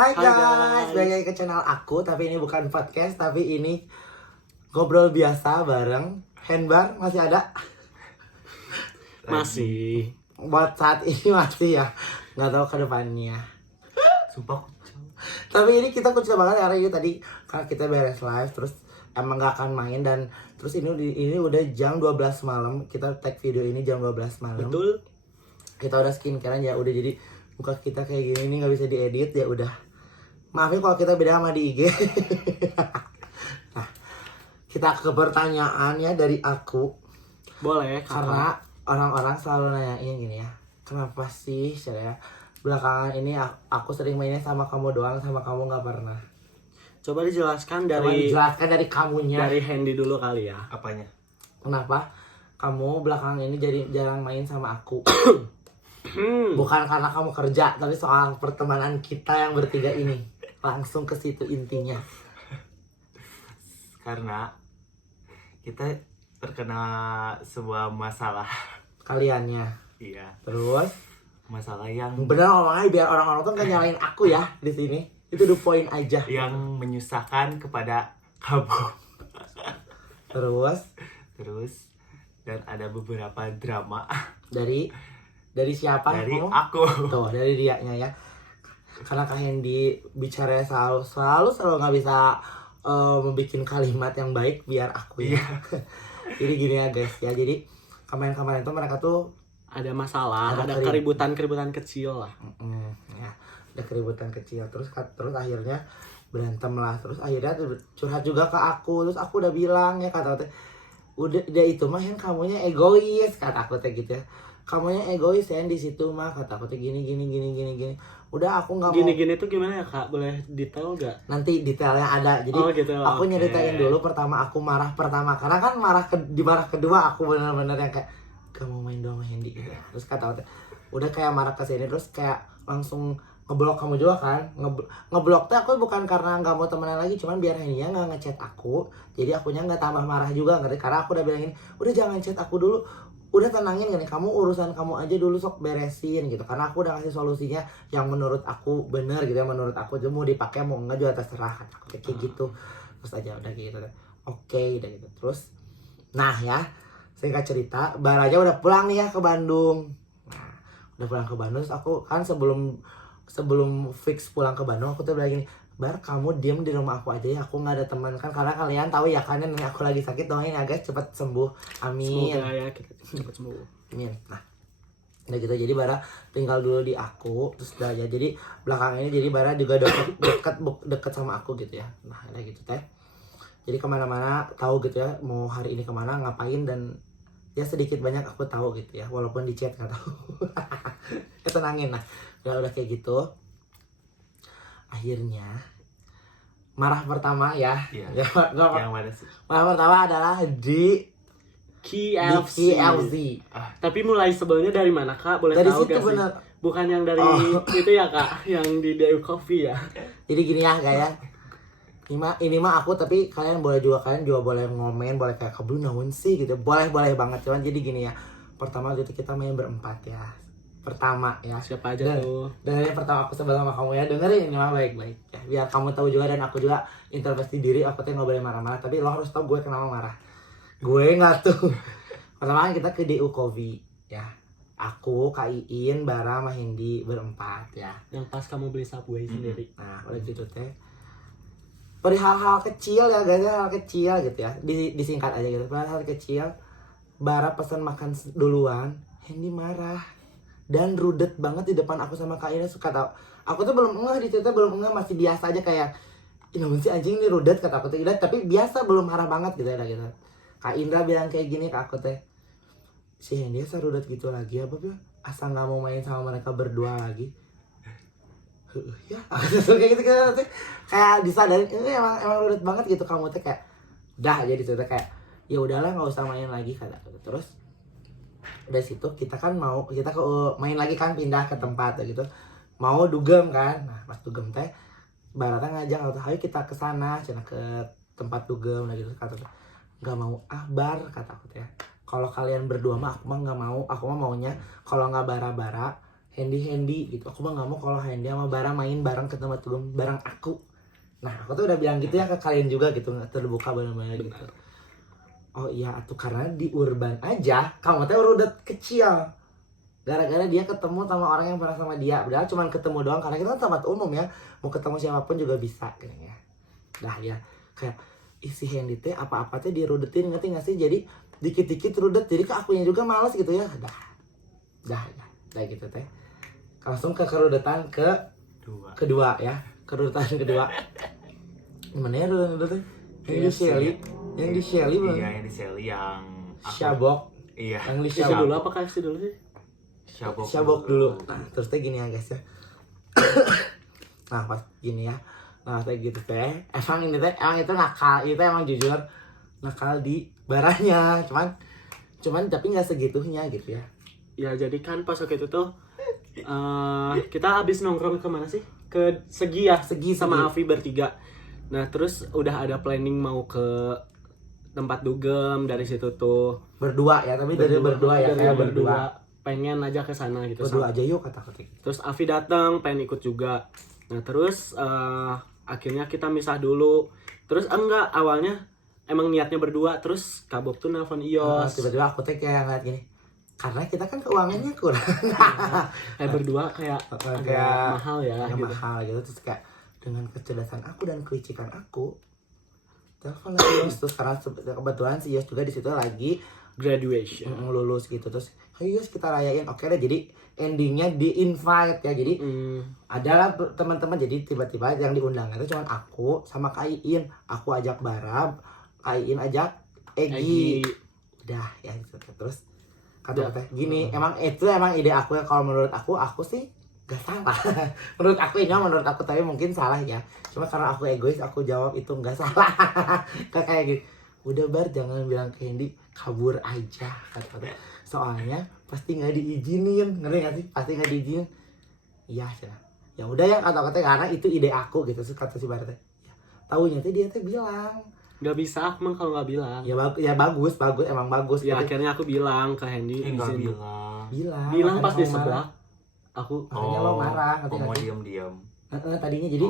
Hai guys, balik lagi ke channel aku. Tapi ini bukan podcast, tapi ini ngobrol biasa bareng Handbar. Masih ada? Masih. Buat saat ini masih ya. Nggak tahu ke depannya. Sumpah. Tapi ini kita kucil banget karena ini tadi karena kita beres live terus emang nggak akan main. Dan terus ini udah jam 12 malam. Kita tag video ini jam 12 malam. Betul. Kita udah skincarean ya udah, jadi muka kita kayak gini nih nggak bisa diedit ya udah. Maafin kalau kita beda sama di IG. Nah, kita ke pertanyaan ya dari aku. Boleh, Karena orang-orang selalu nanyain gini ya, kenapa sih ya belakangan ini aku sering mainnya sama kamu doang, sama kamu nggak pernah. Coba dijelaskan Coba dijelaskan dari kamunya. dari Handy dulu kali ya. Apanya? Kenapa kamu belakangan ini jadi jarang main sama aku? Bukan karena kamu kerja, tapi soal pertemanan kita yang bertiga ini. Langsung ke situ intinya. Karena kita terkena sebuah masalah. Kaliannya. Iya, Terus masalah yang bener ngomongnya biar orang-orang tuh nggak nyalain aku ya di sini. Itu the point aja. menyusahkan kepada kamu. Terus Dan ada beberapa drama dari siapa? dari kamu? aku. Tuh, dari dianya ya. Karena Kak Hendy bicara selalu nggak bisa membuat kalimat yang baik biar aku ya. Jadi gini ya guys ya. Jadi kemarin-kemarin tuh mereka tuh Ada masalah, ada keributan kecil lah. ya, ada keributan kecil terus akhirnya berantem lah, terus akhirnya curhat juga ke aku, terus aku udah bilang ya kata udah itu mah yang kamunya egois, kata aku teh gitu ya, kamunya egois ya di situ mah, kata aku teh gini udah aku nggak mau. Gini-gini tuh gimana ya Kak? Boleh detail gak? Nanti detailnya ada. Jadi gitu, aku oke. nyeritain dulu pertama aku marah pertama, karena kan di marah kedua aku bener-bener yang kayak gak mau main doang sama Hendy gitu. Terus kata aku udah kayak marah ke sini, terus kayak langsung ngeblok kamu juga kan. Ngeblok tuh aku bukan karena nggak mau temenan lagi, cuman biar Hendy nggak ngechat aku, jadi akunya nggak tambah marah juga, ngerti? Karena aku udah bilangin udah jangan chat aku dulu, udah tenangin gini, kamu urusan kamu aja dulu, sok beresin gitu. Karena aku udah ngasih solusinya yang menurut aku bener gitu ya, menurut aku aja mau dipakai mau enggak juga terserah, kata aku kayak gitu. Terus aja udah gitu, oke udah gitu. Terus nah ya, singkat cerita, Baraja udah pulang nih ya ke Bandung. Nah udah pulang ke Bandung, terus aku kan sebelum fix pulang ke Bandung aku tuh bilang gini, Bar kamu diem di rumah aku aja ya, aku nggak ada teman kan, karena kalian tahu ya kan ini aku lagi sakit, doain ya guys cepet sembuh, amin. Semoga ya kita cepat sembuh. Amin. Nah udah gitu, jadi Bara tinggal dulu di aku, terus udah ya, jadi belakang ini jadi Bara juga deket sama aku gitu ya. Nah udah gitu teh, jadi kemana-mana tahu gitu ya, mau hari ini kemana ngapain, dan ya sedikit banyak aku tahu gitu ya, walaupun di chat nggak tahu. Ya tenangin. Nah udah kayak gitu, akhirnya marah pertama ya. Iya. Ya, Yang mana sih? marah pertama adalah di KFC. Tapi mulai sebelnya dari mana Kak? Boleh Dari tahu situ gak sih? bener. Bukan yang dari itu ya Kak, yang di Dew Coffee ya. Jadi gini ya kayak ini mah aku, tapi kalian juga boleh ngomen, boleh kayak kebun naon sih gitu, boleh banget. Cuman jadi gini ya, pertama itu kita main berempat ya, pertama ya. Siapa aja tuh? Dengerin pertama aku sebel sama kamu ya, dengerin ini mah baik-baik ya, biar kamu tahu juga dan aku juga introspeksi diri. Aku tuh nggak boleh marah-marah, tapi lo harus tahu gue kenapa marah. Gue nggak tuh. Pertama kita ke DU Coffee ya, aku, Kak Iin, Bara, sama Hendy berempat ya. Yang pas kamu beli Subway sendiri. Nah udah gitu teh, perihal hal kecil ya guys, hal kecil gitu ya, disingkat aja gitu. Perihal hal kecil, Bara pesan makan duluan, Hendy marah dan rudet banget di depan aku sama Kak Ina. Suka tau, aku tuh belum ngeh di situ, belum ngeh, masih biasa aja kayak ini sih anjing ini rudet, kata aku tuh. Tapi biasa, belum marah banget gitu ya gitu. Kak Indra bilang kayak gini ke aku teh, si Hendy asa rudet gitu lagi apa ya, asal nggak mau main sama mereka berdua lagi. Ya kayak gitu kayak disadarin ini emang rudet banget gitu kamu teh, kayak dah jadi tuh kayak ya udahlah nggak usah main lagi, kata aku. Terus dari situ kita ke main lagi kan, pindah ke tempat gitu, mau dugem kan. Nah pas dugem teh Barata ngajak, ayo kita ke sana, cina ke tempat dugem lah gitu. Kata nggak mau Bar, kata aku teh, kalau kalian berdua mah aku mah nggak mau, aku mah maunya kalau nggak bara-bara Handy gitu. Aku mah nggak mau kalau Handy sama Bara main bareng ke tempat dugem bareng aku. Nah aku tuh udah bilang gitu ya ke kalian juga gitu, nggak terbuka benar-benar gitu. Oh iya tuh karena di urban aja kamu teh udah kecil. Gara-gara dia ketemu sama orang yang pernah sama dia. Padahal cuma ketemu doang karena kita kan tempat umum ya. Mau ketemu siapapun juga bisa kayaknya. Dah ya kayak isi Handy teh apa-apa teh dirudetin, ngerti nggak sih? Jadi dikit-dikit rudet jadi ke akunya juga males gitu ya. Dah gitu teh. Langsung ke kerudetan kedua ya. Kerudetan kedua. Gimana ya rudetan? Yang di Shelly. Yang di Shelly belum? Iya, yang di Shelly yang Syabok. Iya. Yang di Isi Syabok. dulu apa kasih dulu sih? Syabok dulu. Nah, terus teh gini ya guys ya. Nah, pas gini ya. Nah, kayak gitu teh. Emang itu nakal. Itu emang jujur nakal di baranya. Cuman tapi nggak segitunya gitu ya. Ya jadi kan pas waktu itu tuh kita habis nongkrong kemana sih? Ke Segi ya, Segi. sama Avi bertiga. Nah terus udah ada planning mau ke tempat dugem dari situ tuh. Berdua ya, tapi dari berdua ya kayak berdua. Pengen aja ke sana gitu. Berdua aja yuk kata-kata. Terus Avi datang pengen ikut juga. Nah terus akhirnya kita misah dulu. Terus enggak, awalnya emang niatnya berdua. Terus Kak Bob tuh nelfon Ios. Tiba-tiba aku teh kayak ngeliat gini. Karena kita kan keuangannya kurang. Kayak berdua kayak agak mahal ya agak gitu. mahal gitu. Terus kayak dengan kecerdasan aku dan kelicikan aku telepon lagi Yos. Terus karena kebetulan si Yos juga di situ lagi Graduation. lulus gitu. Terus ayo Yos kita rayain. Oke deh, jadi endingnya di invite ya. Jadi adalah teman-teman, jadi tiba-tiba yang diundang itu cuma aku sama Kak Iin. Aku ajak Barab, Kak Iin ajak Egi. Udah ya gitu. Terus kata gini, emang ide aku ya. Kalau menurut aku sih gak salah. menurut aku tapi mungkin salah ya. Cuma karena aku egois, aku jawab itu gak salah. Kayak gitu. Udah Bar, jangan bilang ke Hendy, kabur aja kata. Soalnya pasti nggak diizinin, ngerti nggak sih? Pasti nggak diizinin. Iya cina. Ya udah ya kata karena itu ide aku gitu. Terus kata si Bar teh, ya, taunya teh dia teh bilang. Gak bisa emang kalau nggak bilang. Ya bagus emang bagus. Ya gitu. akhirnya aku bilang ke Hendy. Enggak izin. bilang. Pas di kamu sebelah. marah. Aku Makanya lo marah, ngerti mau nggak sih? diam-diam. Tadinya jadi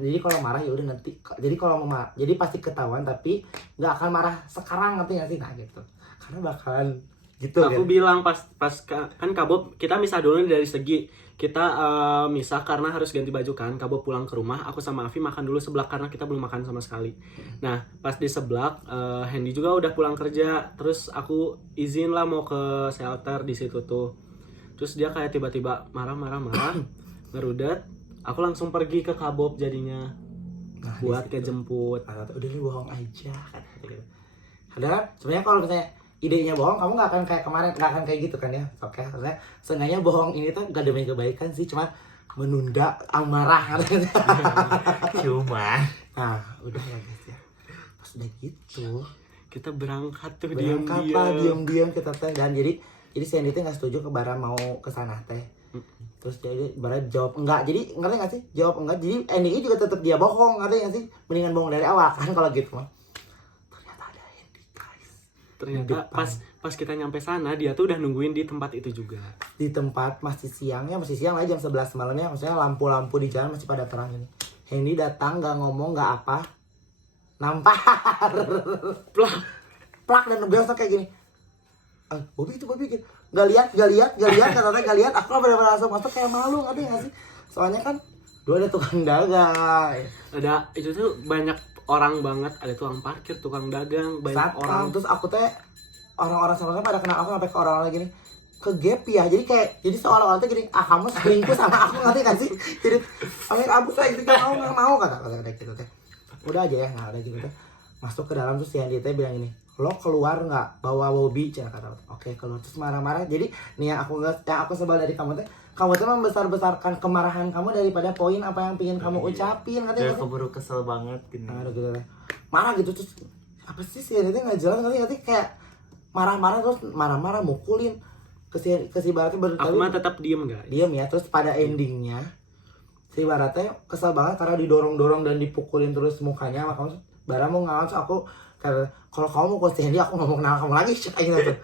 jadi kalau marah ya udah nanti. Jadi kalau mau marah, jadi pasti ketahuan tapi nggak akan marah sekarang, ngerti nggak sih? Nah gitu. Karena bakalan gitu. aku bilang pas kan Kak Bob, kita misah dulu nih dari Segi. Kita misah karena harus ganti baju kan. Kak Bob pulang ke rumah, aku sama Avi makan dulu seblak karena kita belum makan sama sekali. Nah pas di seblak Hendy juga udah pulang kerja. Terus aku izin lah mau ke shelter di situ tuh. Terus dia kayak tiba-tiba marah ngerudet. Aku langsung pergi ke Kak Bob jadinya buat kejemput. Udah nih bohong aja kata gitu. Padahal sebenarnya kalau misalnya idenya bohong, kamu nggak akan kayak kemarin, nggak akan kayak gitu kan ya. Oke, maksudnya seenggaknya bohong ini tuh gak demi kebaikan sih, cuma menunda amarah. Cuma Nah udah ya guys ya. Pas udah gitu Kita berangkat tuh berangkat lah diam-diam kita teh. Dan jadi si Andy teh nggak setuju ke Bara mau ke sana teh. Terus jadi Bara jawab enggak. Jadi ngerti nggak sih? Jawab enggak. Jadi Andy juga tetap dia bohong, ngerti nggak sih? Mendingan bohong dari awal kan kalau gitu mah. Ternyata ada Andy guys. Ternyata pas kita nyampe sana dia tuh udah nungguin di tempat itu juga. Di tempat masih siang lah, jam 11 malamnya. Maksudnya lampu-lampu di jalan masih pada terang ini. Andy datang nggak ngomong nggak apa, nampar plak dan biasa kayak gini. Bobby gitu. Gak lihat katanya gak lihat. Aku benar-benar langsung masuk kayak malu, ngerti nggak sih? Soalnya kan dua ada tukang dagang, Ada itu tuh banyak orang banget, ada tukang parkir, tukang dagang, banyak orang. Terus aku teh orang-orang sama pada kenal aku sampai ke orang-orang gini, ke gap ya. Jadi seolah-olah tuh gini, kamu selingkuh sama aku, ngerti gak sih? Jadi Amir Abu saya gitu, nggak mau kata gitu teh. Udah aja ya, nggak ada gitu teh. Masuk ke dalam terus si Andi teh bilang gini, lo keluar nggak bawa Bobby, cina kata. Oke keluar. Terus marah-marah. Jadi nih yang aku sebel dari kamu teh membesar-besarkan kemarahan kamu daripada poin apa yang pengen kamu ucapin, katanya. Udah keburu kesel banget gini. Nah, gitu teh. Marah gitu terus apa sih si Andi teh nggak jelas, ngerti kayak marah-marah terus marah-marah mukulin ke si Baratnya Aku mah tetap diem guys. diam ya. Terus pada endingnya si Baratnya kesel banget karena didorong-dorong dan dipukulin terus mukanya sama kamu. Bara mau ngelawan, aku karena kalau kamu mau ke Sandy aku nggak mau kenal kamu lagi, kayak gitu tuh.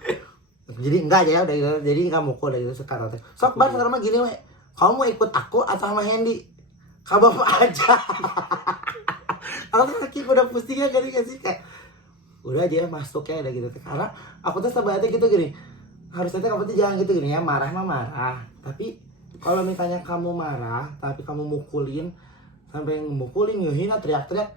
Jadi enggak aja ya udah gitu. Jadi enggak mukul udah gitu sekarang teh. Sok bar sekarang mah gini we. Kamu mau ikut aku atau sama Hendy? Kamu apa aja. Aku tuh kaki udah pusing ya gak sih kayak udah aja masuk ya udah gitu. Karena aku tuh sebenarnya gitu gini. Harusnya tuh kamu tuh jangan gitu gini ya, marah mah marah. Tapi kalau misalnya kamu marah tapi kamu mukulin sampai mukulin ngehina teriak-teriak,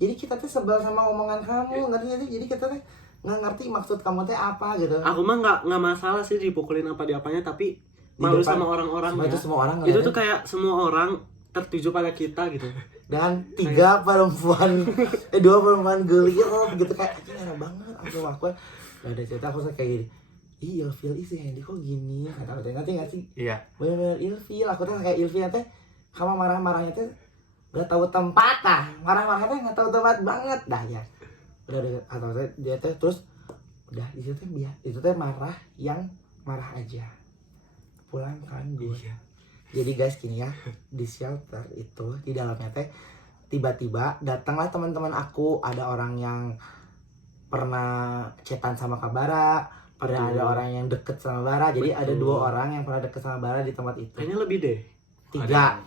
jadi kita tuh sebel sama omongan kamu, ngerti gak sih? Jadi kita tuh nggak ngerti maksud kamu teh apa gitu. Aku mah nggak masalah sih dipukulin apa diapanya, tapi Di malu depan- sama orang-orang sama ya. itu semua orang Itu ngeliatnya. tuh kayak semua orang tertuju pada kita gitu. Dan 3 perempuan 2 perempuan gelir gitu kayak anjing enak banget aku udah ada cerita aku kayak gini, iya feel isi Hendy kok gini kata aku ngerti nggak sih, Iya. bener-bener ilfil aku tuh kayak ilfil teh sama marah-marahnya tuh nggak tahu tempat marah-marahnya tuh nggak tahu tempat banget dah ya udah atau dia tuh terus udah di situ biar itu teh marah yang marah aja pulang kan gue. Iya. Jadi guys gini ya, di shelter itu di dalamnya teh tiba-tiba datanglah teman-teman aku, ada orang yang pernah chatan sama Kak Bara, pernah Betul. ada orang yang deket sama Bara. Jadi ada Betul. 2 orang yang pernah deket sama Bara di tempat itu. Kayaknya lebih deh. Tiga.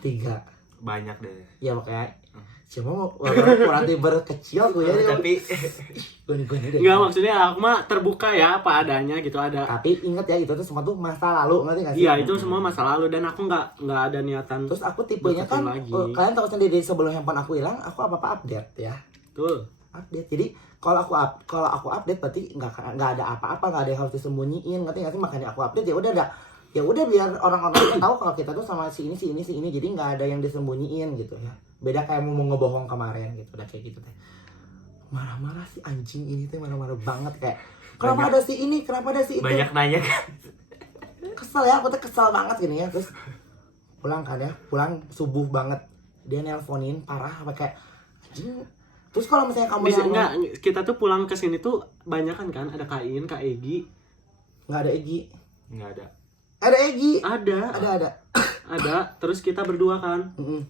Banyak deh. Ya makanya siapa mau kurang berkecil gue ya. Tapi Gue deh. Enggak, maksudnya aku mah terbuka ya apa adanya gitu, ada. Tapi ingat ya itu tuh semua tuh masa lalu, ngerti gak sih? Iya, itu semua masa lalu dan aku nggak ada niatan. Terus aku tipenya kan, Deketin lagi. kalian tahu sendiri sebelum handphone aku hilang, aku apa-apa update ya. Betul. Update. Jadi kalau aku update berarti nggak ada apa-apa, nggak ada yang harus disembunyiin, ngerti nggak sih? Makanya aku update ya udah biar orang-orang tahu kalau kita tuh sama si ini, jadi nggak ada yang disembunyiin gitu ya. Beda kayak mau ngebohong kemarin gitu, udah kayak gitu teh. Marah-marah si anjing ini tuh marah-marah banget kayak kenapa ada si ini, kenapa ada si itu. banyak nanya kan. Kesel ya, aku tuh kesel banget gini ya. Terus pulang subuh banget, dia nelponin parah apa kayak anjing. Terus kalau misalnya kamu Enggak, kita tuh pulang ke sini tuh banyakan kan, ada Kak Iin, Kak Egi. nggak ada Egi, Enggak ada. ada Egi, Ada. Ada, terus kita berdua kan. Mm-mm.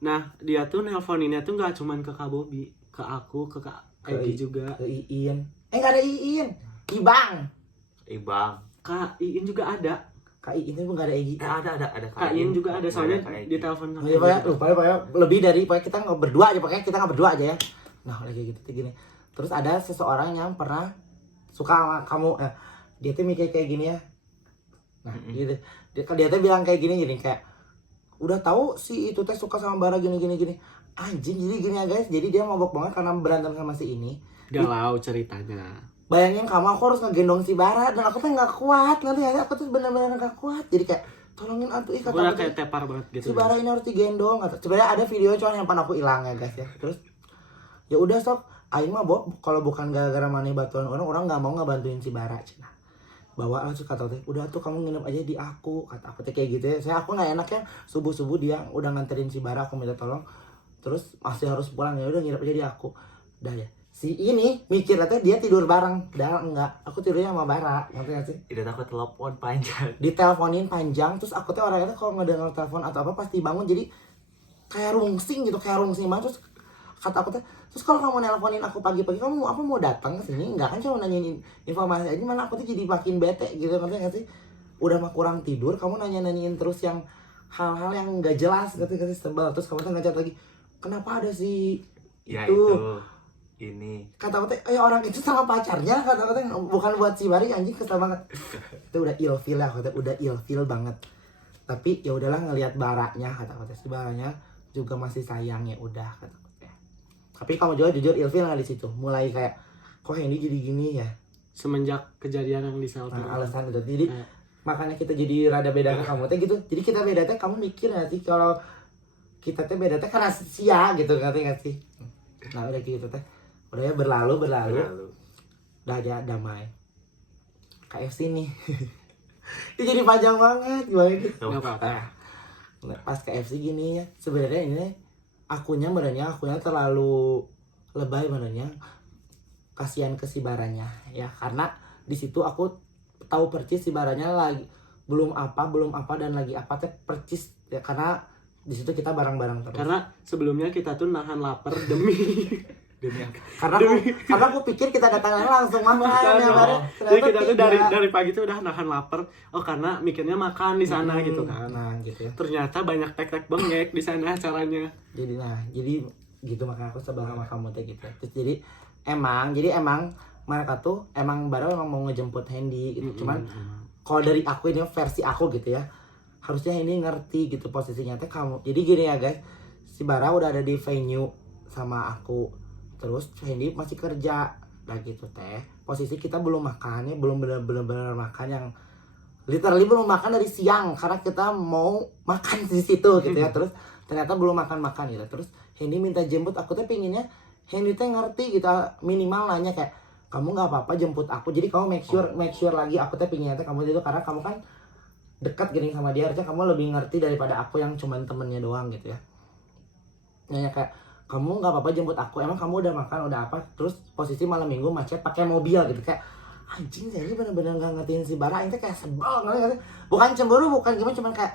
Nah, dia tuh nelponinnya tuh nggak cuman ke Kak Bobi, ke aku, ke Kak Egi juga. ke Iin, nggak ada Iin, Ibang, Ibang. Kak Iin juga ada. Kak Iin itu nggak ada Egi. Ada. Kak Iin juga ada, soalnya di telepon Oh iya pak ya, lupa ya, lebih dari pak kita nggak berdua aja, pokoknya kita nggak berdua aja ya. Nah udah kayak gitu gini. Terus ada seseorang yang pernah suka sama kamu, dia tuh mikir kayak gini ya. Nah gitu, dia tuh bilang kayak gini kayak udah tahu si itu teh suka sama Bara gini. Anjing, jadi gini ya guys, jadi dia mabok banget karena berantem sama si ini. galau ceritanya. Bayangin kamu, aku harus ngegendong si Bara dan aku tuh nggak kuat, nanti aku tuh benar-benar nggak kuat, jadi kayak tolongin atuh Aku kata udah aku kayak tuh, tepar banget gitu. si Bara ini harus digendong kata. Sebenarnya ada video cuman handphone aku hilang ya guys ya. Terus ya udah sok, aing mah kalau bukan gara-gara maneh bantuan orang nggak mau ngebantuin si Bara cina. Bawa langsung kata teh, udah tuh kamu nginep aja di aku, kata aku teh kayak gitu ya. Saya aku nggak enak ya, subuh dia udah nganterin si Bara, aku minta tolong, terus masih harus pulang, ya udah nginep aja di aku. Udah ya, si ini mikir teh dia tidur bareng, dah enggak, aku tidurnya sama Bara, ngerti gak sih? Udah takut telepon panjang. Diteleponin panjang, terus aku teh orangnya tuh kalau ngedenger telepon atau apa pasti bangun, jadi kayak rungsing banget. Terus kata aku teh, terus kalau kamu nelponin aku pagi-pagi, kamu apa mau datang ke sini? Enggak kan, cuma nanyain informasi aja, malah aku tuh jadi makin bete gitu, ngerti gak sih? Udah mah kurang tidur, kamu nanyain terus yang hal-hal yang nggak jelas, ngerti gak sih? Sebel. Terus kamu tuh ngechat lagi, kenapa ada si Ya itu? ini. Kata aku teh, orang itu sama pacarnya, kata aku teh, bukan buat si Bari, anjing kesel banget. Itu udah ilfil lah, kata udah ilfil banget. Tapi ya udahlah, ngelihat Baranya, kata aku teh, si Baranya juga masih sayang, ya udah, kata aku teh. Tapi kamu juga jujur ilfil nggak di situ? Mulai kayak kok ini jadi gini ya? Semenjak kejadian yang di shelter. Nah, alasan itu. Jadi makanya kita jadi rada beda ke kamu teh gitu. Jadi kita beda teh, kamu mikir nggak sih kalau kita teh beda teh karena sia gitu, ngerti nggak sih? Nah udah gitu teh, udah ya berlalu. Udah aja damai. KFC nih. Ini jadi panjang banget gimana gitu. Nggak apa-apa. Nah, pas KFC gini ya, sebenarnya ini akunya terlalu lebay sebenarnya. Kasihan ke si Baranya ya, karena di situ aku tahu percis si Baranya lagi belum apa dan lagi apa teh percis ya, karena di situ kita bareng-bareng terus. Karena sebelumnya kita tuh nahan lapar demi Demi apa? Karena aku pikir kita datang langsung makan ya bareng. Jadi kita tuh dari pagi tuh udah nahan lapar. Oh karena mikirnya makan di sana gitu kan. Nah gitu ya. Ternyata banyak tek-tek bengek di sana caranya. Jadi gitu, makanya aku sebel sama kamu teh gitu. Terus jadi emang mereka tuh emang baru emang mau ngejemput Hendy gitu. Cuman kalau dari aku ini versi aku gitu ya, harusnya ini ngerti gitu posisinya teh kamu. Jadi gini ya guys, si Bara udah ada di venue sama aku, terus Hendy masih kerja, nah gitu teh. Posisi kita belum makan ya, belum bener-bener makan yang literally belum makan dari siang karena kita mau makan di situ gitu ya. Terus ternyata belum makan gitu. Terus Hendy minta jemput, aku tuh pinginnya Hendy teh ngerti gitu, minimal nanya kayak kamu nggak apa-apa jemput aku, jadi kamu make sure lagi aku teh pinginnya teh kamu itu karena kamu kan dekat gini sama dia, harusnya kamu lebih ngerti daripada aku yang cuman temennya doang gitu ya. Nanya kayak kamu nggak apa-apa jemput aku, emang kamu udah makan udah apa? Terus posisi malam minggu macet pakai mobil gitu, kayak anjing saya ini bener-bener nggak ngertiin si Bara, ini kayak sebel ngerti, bukan cemburu, bukan gimana, cuman kayak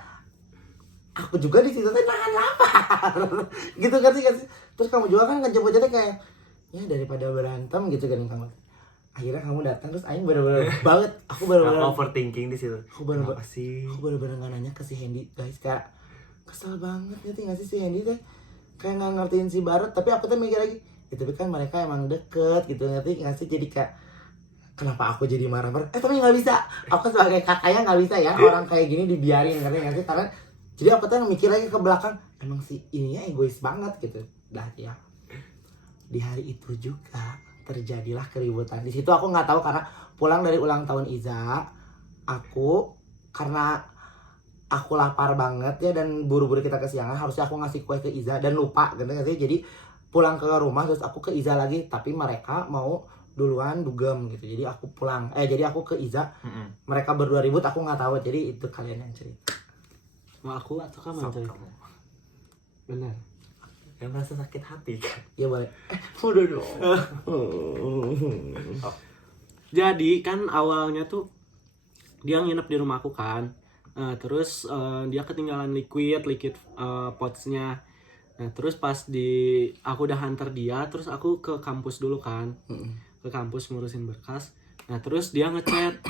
aku juga di situ teh nahan lapar gitu kan sih. Terus kamu juga kan ngejemputnya teh kayak ya daripada berantem gitu kan kamu. Akhirnya kamu datang, terus aing bener-bener banget, aku bener-bener overthinking di situ. aku bener-bener Kenapa sih? aku bener-bener nggak nanya ke si Hendy guys, kayak kesel banget ngerti nggak sih si Hendy teh kayak nggak ngertiin si Barat. Tapi aku tuh mikir lagi ya, tapi kan mereka emang deket gitu, ngerti nggak sih, jadi kayak kenapa aku jadi marah-marah, tapi nggak bisa, aku sebagai kakaknya nggak bisa ya orang kayak gini dibiarin, ngerti nggak sih, karena jadi aku tuh mikir lagi ke belakang, emang si ininya egois banget gitu. Dah ya, di hari itu juga terjadilah keributan. Di situ aku nggak tahu karena pulang dari ulang tahun Iza, karena aku lapar banget ya dan buru-buru kita kesiangan, harusnya aku ngasih kue ke Iza dan lupa gitu nggak sih. Jadi pulang ke rumah terus aku ke Iza lagi, tapi mereka mau duluan dugem gitu. Jadi aku jadi aku ke Iza, mereka berdua ribut, aku nggak tahu. Jadi itu kalian yang cerita. Mau aku atau kamu Sok Coy? kamu. Benar. Yang merasa sakit hati kan? Ya boleh. Udah dong. Jadi kan awalnya tuh dia nginep di rumahku kan. Terus dia ketinggalan liquid potsnya. Nah terus pas aku udah hantar dia, terus aku ke kampus dulu kan, ke kampus ngurusin berkas. Nah terus dia ngechat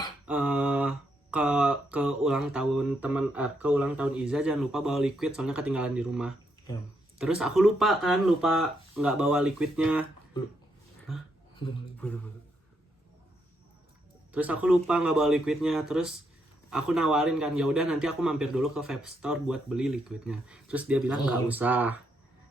ke ulang tahun ke ulang tahun Iza, jangan lupa bawa liquid soalnya ketinggalan di rumah. Ya. Terus aku lupa nggak bawa liquidnya. Terus aku lupa nggak bawa liquidnya. Terus aku nawarin kan, ya udah nanti aku mampir dulu ke vape store buat beli liquidnya. Terus dia bilang nggak usah.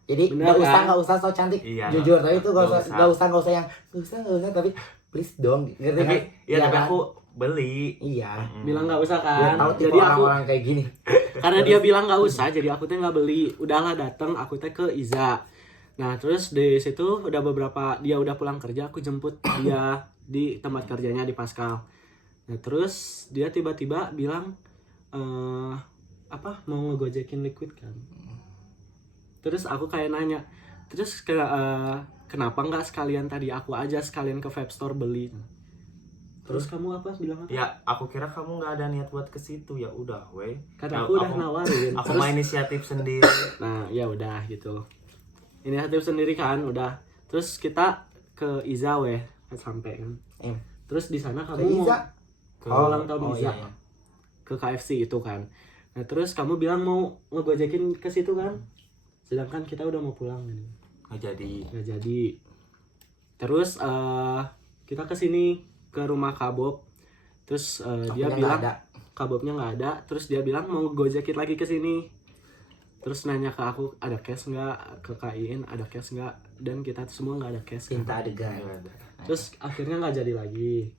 Jadi Bener nggak kan? usah so cantik, Iya, jujur. Tapi itu nggak nggak usah yang nggak usah. Tapi please dong, ngerti Tapi kan? tapi kan? aku beli. Iya. Bilang nggak usah Dia kan. tahu tipe Jadi aku orang-orang kayak gini. karena dia bilang nggak usah, jadi aku teh nggak beli. Udahlah datang, aku teh ke Iza. Nah terus di situ dia udah pulang kerja, aku jemput dia di tempat kerjanya di Pascal. Nah terus dia tiba-tiba bilang mau ngegojekin liquid kan. Terus aku kayak nanya, terus kenapa nggak sekalian tadi aku aja sekalian ke vape store beli. Terus kamu apa bilang apa? Ya, aku kira kamu nggak ada niat buat ke situ. Ya udah, weh. Karena aku udah nawarin. Aku Terus, main inisiatif sendiri. nah ya udah gitu. Inisiatif sendiri kan udah. Terus kita ke Iza weh sampai kan. Terus di sana Ke kamu Iza? mau ulang tahun Iza. Iya. Ke KFC itu kan. Nah terus kamu bilang mau ngegojekin ke situ kan. Sedangkan kita udah mau pulang kan. Nggak jadi. Terus kita ke sini ke rumah Kabob. Terus dia bilang Kabobnya nggak ada. Terus dia bilang mau gojekin lagi ke sini. Terus nanya ke aku ada cash nggak, ke Kain ada cash nggak, dan kita semua nggak ada cash. Cinta adegan. Terus akhirnya nggak jadi lagi.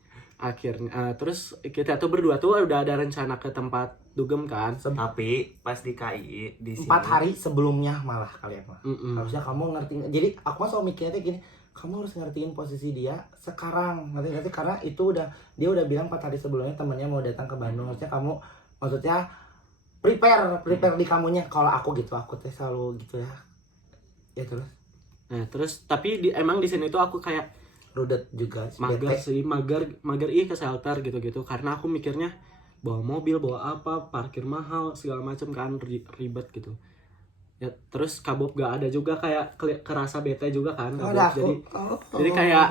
Terus kita tuh berdua tuh udah ada rencana ke tempat dugem kan. Tapi pas di KI di sini 4 hari sebelumnya malah kalian mah. Mm-mm. Harusnya kamu ngerti. Jadi aku mah selalu mikirnya tuh gini, kamu harus ngertiin posisi dia sekarang, ngerti karena itu dia udah bilang 4 hari sebelumnya temennya mau datang ke Bandung. Harusnya kamu prepare di kamunya. Kalau aku gitu, aku tuh selalu gitu ya. Ya terus Nah terus tapi emang di sini tuh aku kayak rudet juga mager bete. sih, mager ke shelter gitu karena aku mikirnya bawa mobil, bawa apa, parkir mahal segala macam kan, ribet gitu. Ya terus Kak Bob gak ada juga, kayak kerasa bete juga kan Kak Bob. Ada aku. Jadi kayak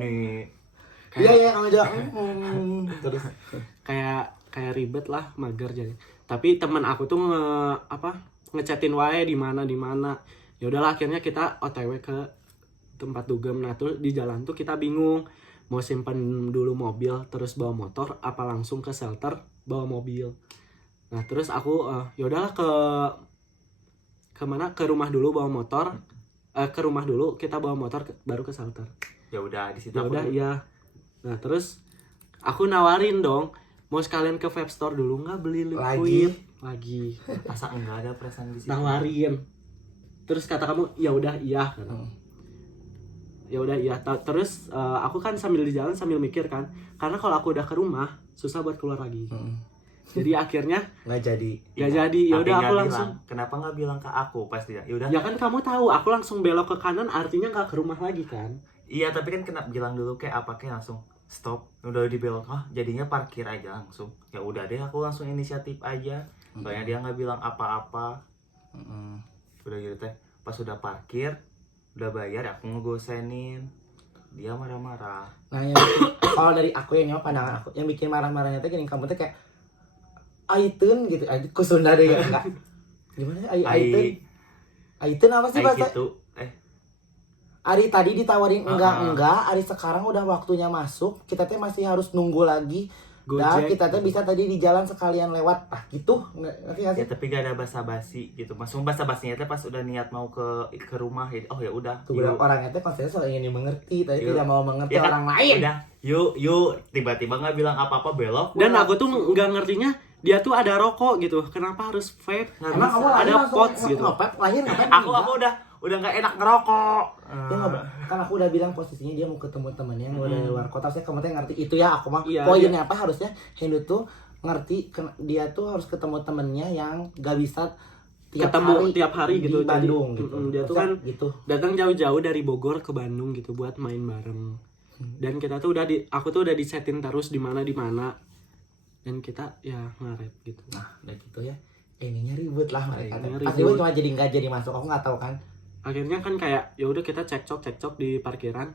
Nih Iya ya kamu aja. Terus kayak ribet lah, mager jadi. Tapi teman aku tuh ngechatin wae di mana. Ya udahlah akhirnya kita OTW ke tempat dugem. Nah tuh di jalan tuh kita bingung mau simpen dulu mobil terus bawa motor apa langsung ke shelter bawa mobil. Nah terus aku ya udahlah ke mana, ke rumah dulu bawa motor, ke rumah dulu kita bawa motor baru ke shelter. ya udah di situ Ya aku udah iya. Nah terus aku nawarin dong mau sekalian ke vape store dulu nggak beli liquid lagi. asa enggak ada perasaan di situ. Nawarin. Terus kata kamu ya udah iya kata. Ya udah iya. Terus aku kan sambil di jalan sambil mikir kan, karena kalau aku udah ke rumah susah buat keluar lagi. Jadi akhirnya nggak jadi. ya jadi ya Tapi udah aku nggak langsung bilang. Kenapa nggak bilang ke aku pas dia? Ya udah. ya kan kamu tahu aku langsung belok ke kanan artinya nggak ke rumah lagi kan. Iya tapi kan kena bilang dulu kayak apa kayak langsung stop. Udah dibelok. Jadinya parkir aja langsung. Ya udah deh aku langsung inisiatif aja. Soalnya dia nggak bilang apa-apa. Udah gitu teh. Pas udah parkir, udah bayar aku ngegosenin. Dia marah-marah. Nah yang kalau dari aku yang nyawa pandangan aku yang bikin marah-marahnya tuh gini, kamu tuh kayak Aitun gitu, aku Sunda deh ya enggak. Gimana sih Aitun? Aitun apa sih bahasa? Gitu. Ari tadi ditawarin enggak, Ari sekarang udah waktunya masuk, kita teh masih harus nunggu lagi. Dan kita teh bisa tadi di jalan sekalian lewat, gitu, ngerti nggak sih? Ya tapi gak ada basa-basi gitu. Maksudnya basa-basinya teh pas udah niat mau ke rumah gitu. Oh ya udah. Tuh yuk. orangnya teh konsepnya soal ingin dimengerti, tapi Yuk. tidak mau mengerti Ya kan, orang lain. Udah, yuk tiba-tiba nggak bilang apa-apa belok. Dan aku tuh nggak ngertinya dia tuh ada rokok gitu. Kenapa harus vape? Emang kamu ada langsung pots gitu. lahir ngapain? Aku udah nggak enak ngerokok. Dia kan aku udah bilang posisinya dia mau ketemu temannya yang udah dari luar kota. Saya kamu teh ngerti itu ya, aku mah. Iya, Poinnya apa harusnya Hindu tuh ngerti dia tuh harus ketemu temennya yang gak bisa tiap hari gitu di Bandung jadi, gitu. dia tuh Maksudnya kan gitu. datang jauh-jauh dari Bogor ke Bandung gitu buat main bareng. Dan kita tuh aku tuh udah disetin terus di mana dan kita ya ngaret gitu. Nah, udah gitu ya. Ininya ribut lah mereka. Ininya Pas ribut. ribut cuma jadi nggak jadi masuk. Aku nggak tahu kan. Akhirnya kan kayak ya udah kita cekcok di parkiran.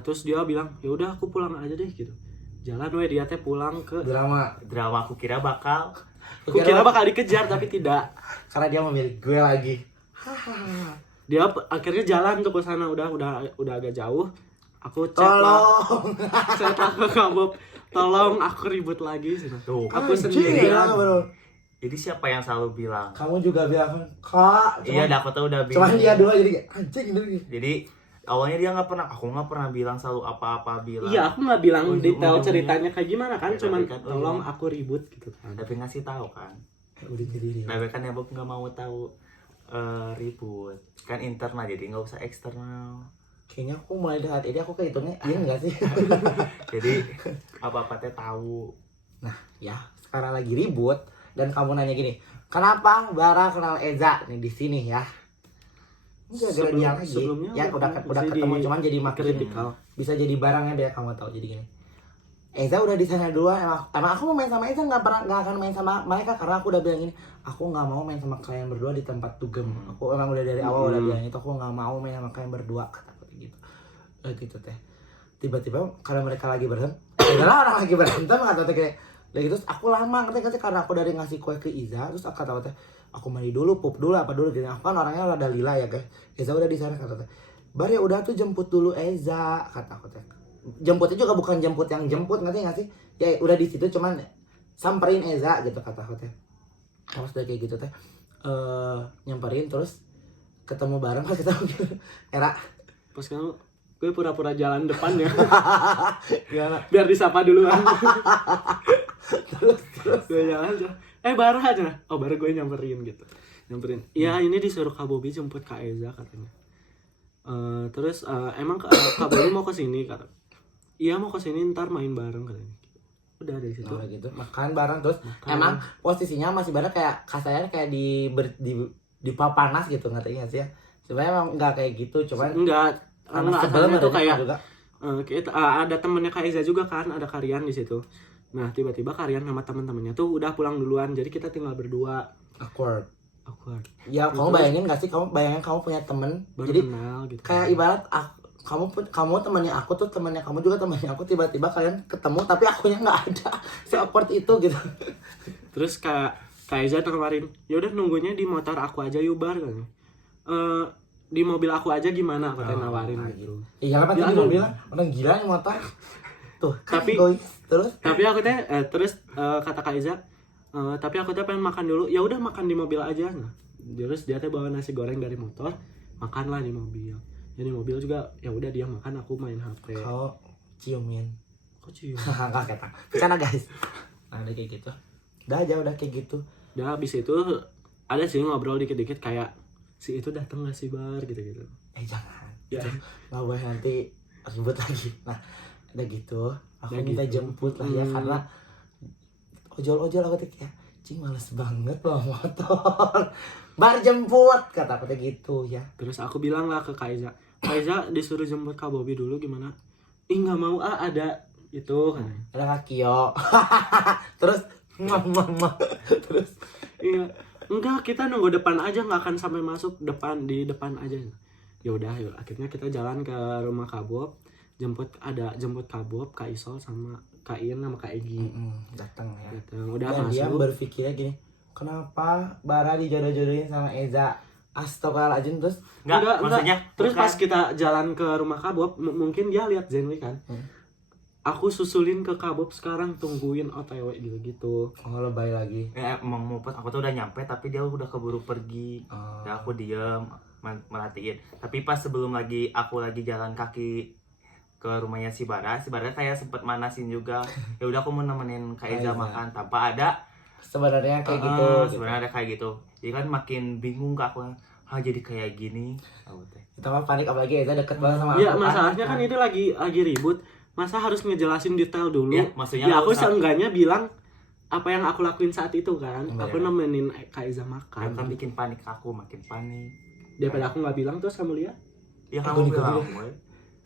Terus dia bilang ya udah aku pulang aja deh gitu. Jalan dia teh pulang ke Drama. Aku kira bakal. Aku kira bakal dikejar tapi tidak. Karena dia memilih gue lagi. Dia akhirnya jalan tuh ke sana udah agak jauh. Aku chat lah ke Kabob. Tolong aku ribut lagi sih. Tuh. Aku Anjing, sendirian. ya, bro. Jadi siapa yang selalu bilang? Kamu juga bilang Kak. Iya, Dakota udah bilang. Cuman dia dua jadi kayak anjing ini. Jadi awalnya dia aku nggak pernah bilang selalu apa-apa bilang. Iya, aku nggak bilang detail Ujung-ujungnya. ceritanya kayak gimana kan, Ya, cuman tapi kan tolong aku ribut gitu kan. Tapi ngasih tahu kan. Udah jadi. Tapi kan ya Bob nggak mau tahu ribut. Kan internal jadi nggak usah eksternal. Kayaknya aku mulai dari ini aku kehitungnya iya enggak sih? Jadi apa-apa teh tahu. Nah, ya sekarang lagi ribut dan kamu nanya gini, kenapa Bara kenal Eza nih di sini ya? Enggak ada dia lagi. sebelumnya Ya udah masih ketemu di- cuman jadi makin kritikal. bisa jadi barangnya biar kamu tahu jadi gini. Eza udah di sana duluan, emang aku mau main sama Eza nggak akan main sama mereka karena aku udah bilang gini, aku nggak mau main sama kalian berdua di tempat dugem. Aku emang udah dari awal udah bilang itu, aku nggak mau main sama kalian berdua kata aku gitu. Gitu teh. Tiba-tiba kalau mereka lagi berantem, adalah orang lagi berantem kata teh kayak, lagi terus aku lama ngerti karena aku dari ngasih kue ke Iza, terus aku kata teh, aku mandi dulu, pup dulu apa dulu gitu. Aku kan orangnya rada lila ya guys. Eza udah di sana kata teh. Bar ya udah tuh jemput dulu Eza kata aku teh. Jemputnya juga bukan jemput yang jemput ngerti nggak sih? Ya udah di situ cuman samperin Eza gitu kata aku teh. Terus udah kayak gitu teh. Nyamperin terus ketemu bareng pas ketemu era Pas kamu gue pura-pura jalan depan ya gimana? biar disapa duluan. terus gue jalan aja baru aja baru gue nyamperin iya ini disuruh Kak Bobi jemput Kak Eza katanya. Terus emang Kak Bobi mau kesini kata. Iya mau kesini ntar main bareng katanya. Udah dari situ Nah, gitu makan bareng terus Makan. emang posisinya masih bareng kayak kasarnya kayak di papanas gitu ngerti nggak sih ya? Sebenarnya emang nggak kayak gitu cuman enggak sebelum asalnya tuh ada kayak juga. ada temennya Kak Eza juga kan, ada Karian di situ. Nah tiba-tiba Karian sama teman-temannya tuh udah pulang duluan, jadi kita tinggal berdua. Awkward. awkward. Ya kamu bayangin gak sih, kamu bayangin kamu punya temen, Baru jadi kenal gitu. kayak ibarat kamu temannya aku tuh temannya kamu juga temannya aku, tiba-tiba kalian ketemu tapi akunya nggak ada, se awkward itu gitu. Terus Kak Aiza nawarin, ya udah nunggunya di motor aku aja yuk bar kan. Di mobil aku aja gimana, aku teh nawarin gitu. Iya apa Ya, tadi aduh. mau bilang orang gila nih motor tuh kan Tapi- egois. Terus Tapi aku teh kata Kak Aiza, tapi aku teh pengen makan dulu. Ya udah makan di mobil aja. Nah, terus dia teh bawa nasi goreng dari motor, makanlah di mobil. Ya di mobil juga ya udah dia makan, aku main HP. kau ciumin. Kok cium? Enggak kata. Bercanda guys. Nah, udah kayak gitu. Udah aja udah kayak gitu. Udah habis itu ada sih ngobrol dikit-dikit kayak si itu datang gak sih bar gitu-gitu. Jangan. Ya. Nggak boleh nanti ribut lagi. Nah, udah gitu. Aku Udah minta gitu. jemput lah ya karena ojol-ojol aku tuh kayak cing males banget bawa motor. Bar jemput kata aku tuh gitu ya. Terus aku bilang lah ke Kak Aiza disuruh jemput Kak Bobby dulu gimana? Ih nggak mau ada itu kan. Ada Kak Kio. Terus terus Iya. Enggak, kita nunggu depan aja, nggak akan sampai masuk di depan aja. Ya udah, yuk. Akhirnya kita jalan ke rumah Kak Bob, jemput Kak Bob, Kak Isol sama Kak Ian sama Kak Egi. datang ya. Datang. Udah Dan dia masuk. berpikirnya gini, kenapa Bara dijodoh-jodohin sama Eza? Astagfirullahaladzim. Terus Enggak, maksudnya Terus bukan. pas kita jalan ke rumah Kak Bob, mungkin dia lihat Zenly kan. Aku susulin ke Kak Bob sekarang, tungguin OTW gitu-gitu. oh lebay lagi. Emang mumpet, aku tuh udah nyampe tapi dia udah keburu pergi. Ya aku diem merhatiin. Tapi pas sebelum aku lagi jalan kaki ke rumahnya si Bara kayak sempet manasin juga. Ya udah aku mau nemenin Kak Eza Kak Eza. makan tanpa ada. Sebenarnya kayak gitu. Sebenarnya ada kayak gitu. Jadi kan makin bingung Kak aku. Jadi kayak gini. Kita mah panik apalagi Eza deket banget sama Iya, aku. masalahnya kan itu lagi ribut. Masa harus ngejelasin detail dulu? Ya, maksudnya Ya aku harus- seenggaknya bilang apa yang aku lakuin saat itu kan. Iya. Aku nemenin Kak Iza Kan, makan. kan bikin panik aku, makin panik. Daripada aku nggak bilang, terus kamu lihat? Ya Aku kamu juga bilang, gitu. woy.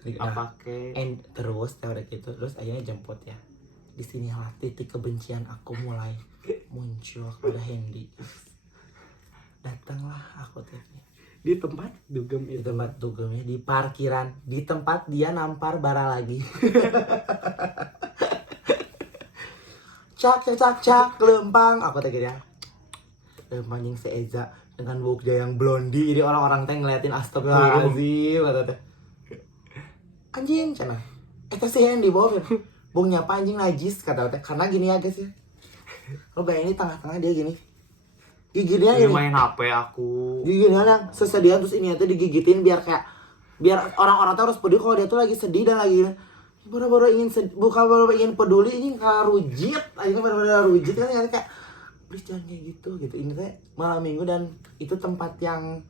Nah, Apa ke? terus teori gitu, terus akhirnya jemput ya. Di sinilah titik kebencian aku mulai muncul kepada Hendy. Datanglah aku teh Di tempat dugem di itu. tempat dugemnya, di parkiran, di tempat dia nampar Bara lagi. cak lempang aku teh ya. Lempang yang si Eza dengan bukda yang blondi, jadi orang-orang teh ngeliatin astagfirullahaladzim kata teh. Anjing cenah. Eta si Hendy bawa bung nyapa anjing najis kata teh. Karena gini ya guys ya. Lo bayangin di tengah-tengah dia gini. Giginya Dia gini. main HP aku. Gigitnya yang sesedia terus ini tuh digigitin biar orang-orang tuh harus peduli kalau dia tuh lagi sedih dan lagi baru-baru ingin ingin peduli ini rujit akhirnya benar-benar rujit kan kayak please jangan kayak gitu ini teh malam minggu dan itu tempat yang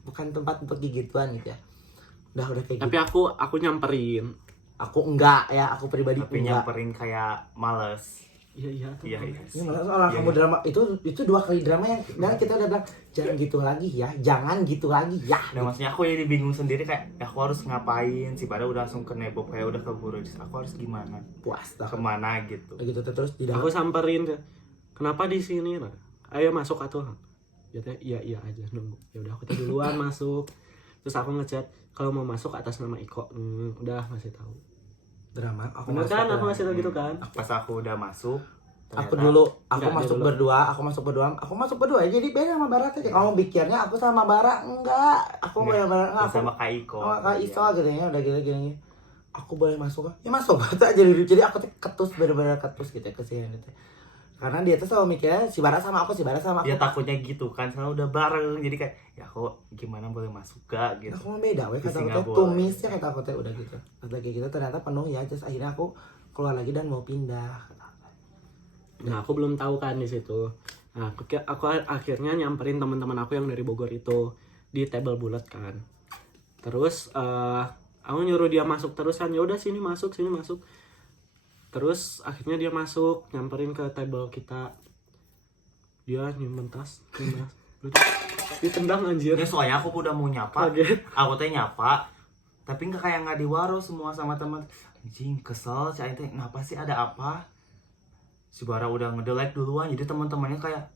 bukan tempat untuk gigituan gitu ya udah kayak Tapi gitu aku nyamperin. aku enggak ya aku pribadi Tapi enggak. nyamperin kayak males. Iya. Iya. Ini malah soal kamu drama itu 2 kali drama yang dan kita udah bilang jangan gitu lagi ya Nah maksudnya aku jadi bingung sendiri kayak ya aku harus ngapain. Si Pada udah langsung ke nebok kayak udah keburu. Aku harus gimana? puas dah Kemana gitu. gitu terus di Aku samperin. Kenapa di sini? Ayo masuk atuh. Dia teh iya aja nunggu. Ya udah aku teh duluan masuk. Terus aku ngechat kalau mau masuk atas nama Iko. Udah masih tahu. drama aku Bener kan? drama. Aku masih tahu gitu kan? Pas aku udah masuk. Aku ternyata- dulu Enggak, dia masuk dulu. berdua jadi beda sama Barat aja kamu pikirnya aku sama Bara enggak aku Enggak, benar-benar enggak aku sama Kak Iko. sama Kak Iso gitu ya udah gini aku boleh masuk ya masuk jadi aku tuh ketus benar-benar ketus gitu ya ke sini gitu karena dia tuh selalu mikirnya si Bara sama aku Ya takutnya gitu kan, soalnya udah bareng. Jadi kayak ya aku gimana boleh masuk gak gitu. aku mau beda weh kata Visi aku nggak teh boleh. tumisnya kata aku teh udah gitu kata kayak gitu ternyata penuh ya terus akhirnya aku keluar lagi dan mau pindah. Nah, aku belum tahu kan di situ. Nah, aku akhirnya nyamperin teman-teman aku yang dari Bogor itu di table bulat kan. Terus aku nyuruh dia masuk terus kan. Ya udah sini masuk. Terus akhirnya dia masuk, nyamperin ke table kita. Dia nyimpen tas. Ditendang anjir. Ya soalnya aku udah mau nyapa. Kaget. Aku teh nyapa. Tapi nggak diwaro semua sama teman. Anjing kesel, saya teh kenapa sih ada apa? Si Bara udah ngedelek duluan, jadi teman-temannya kayak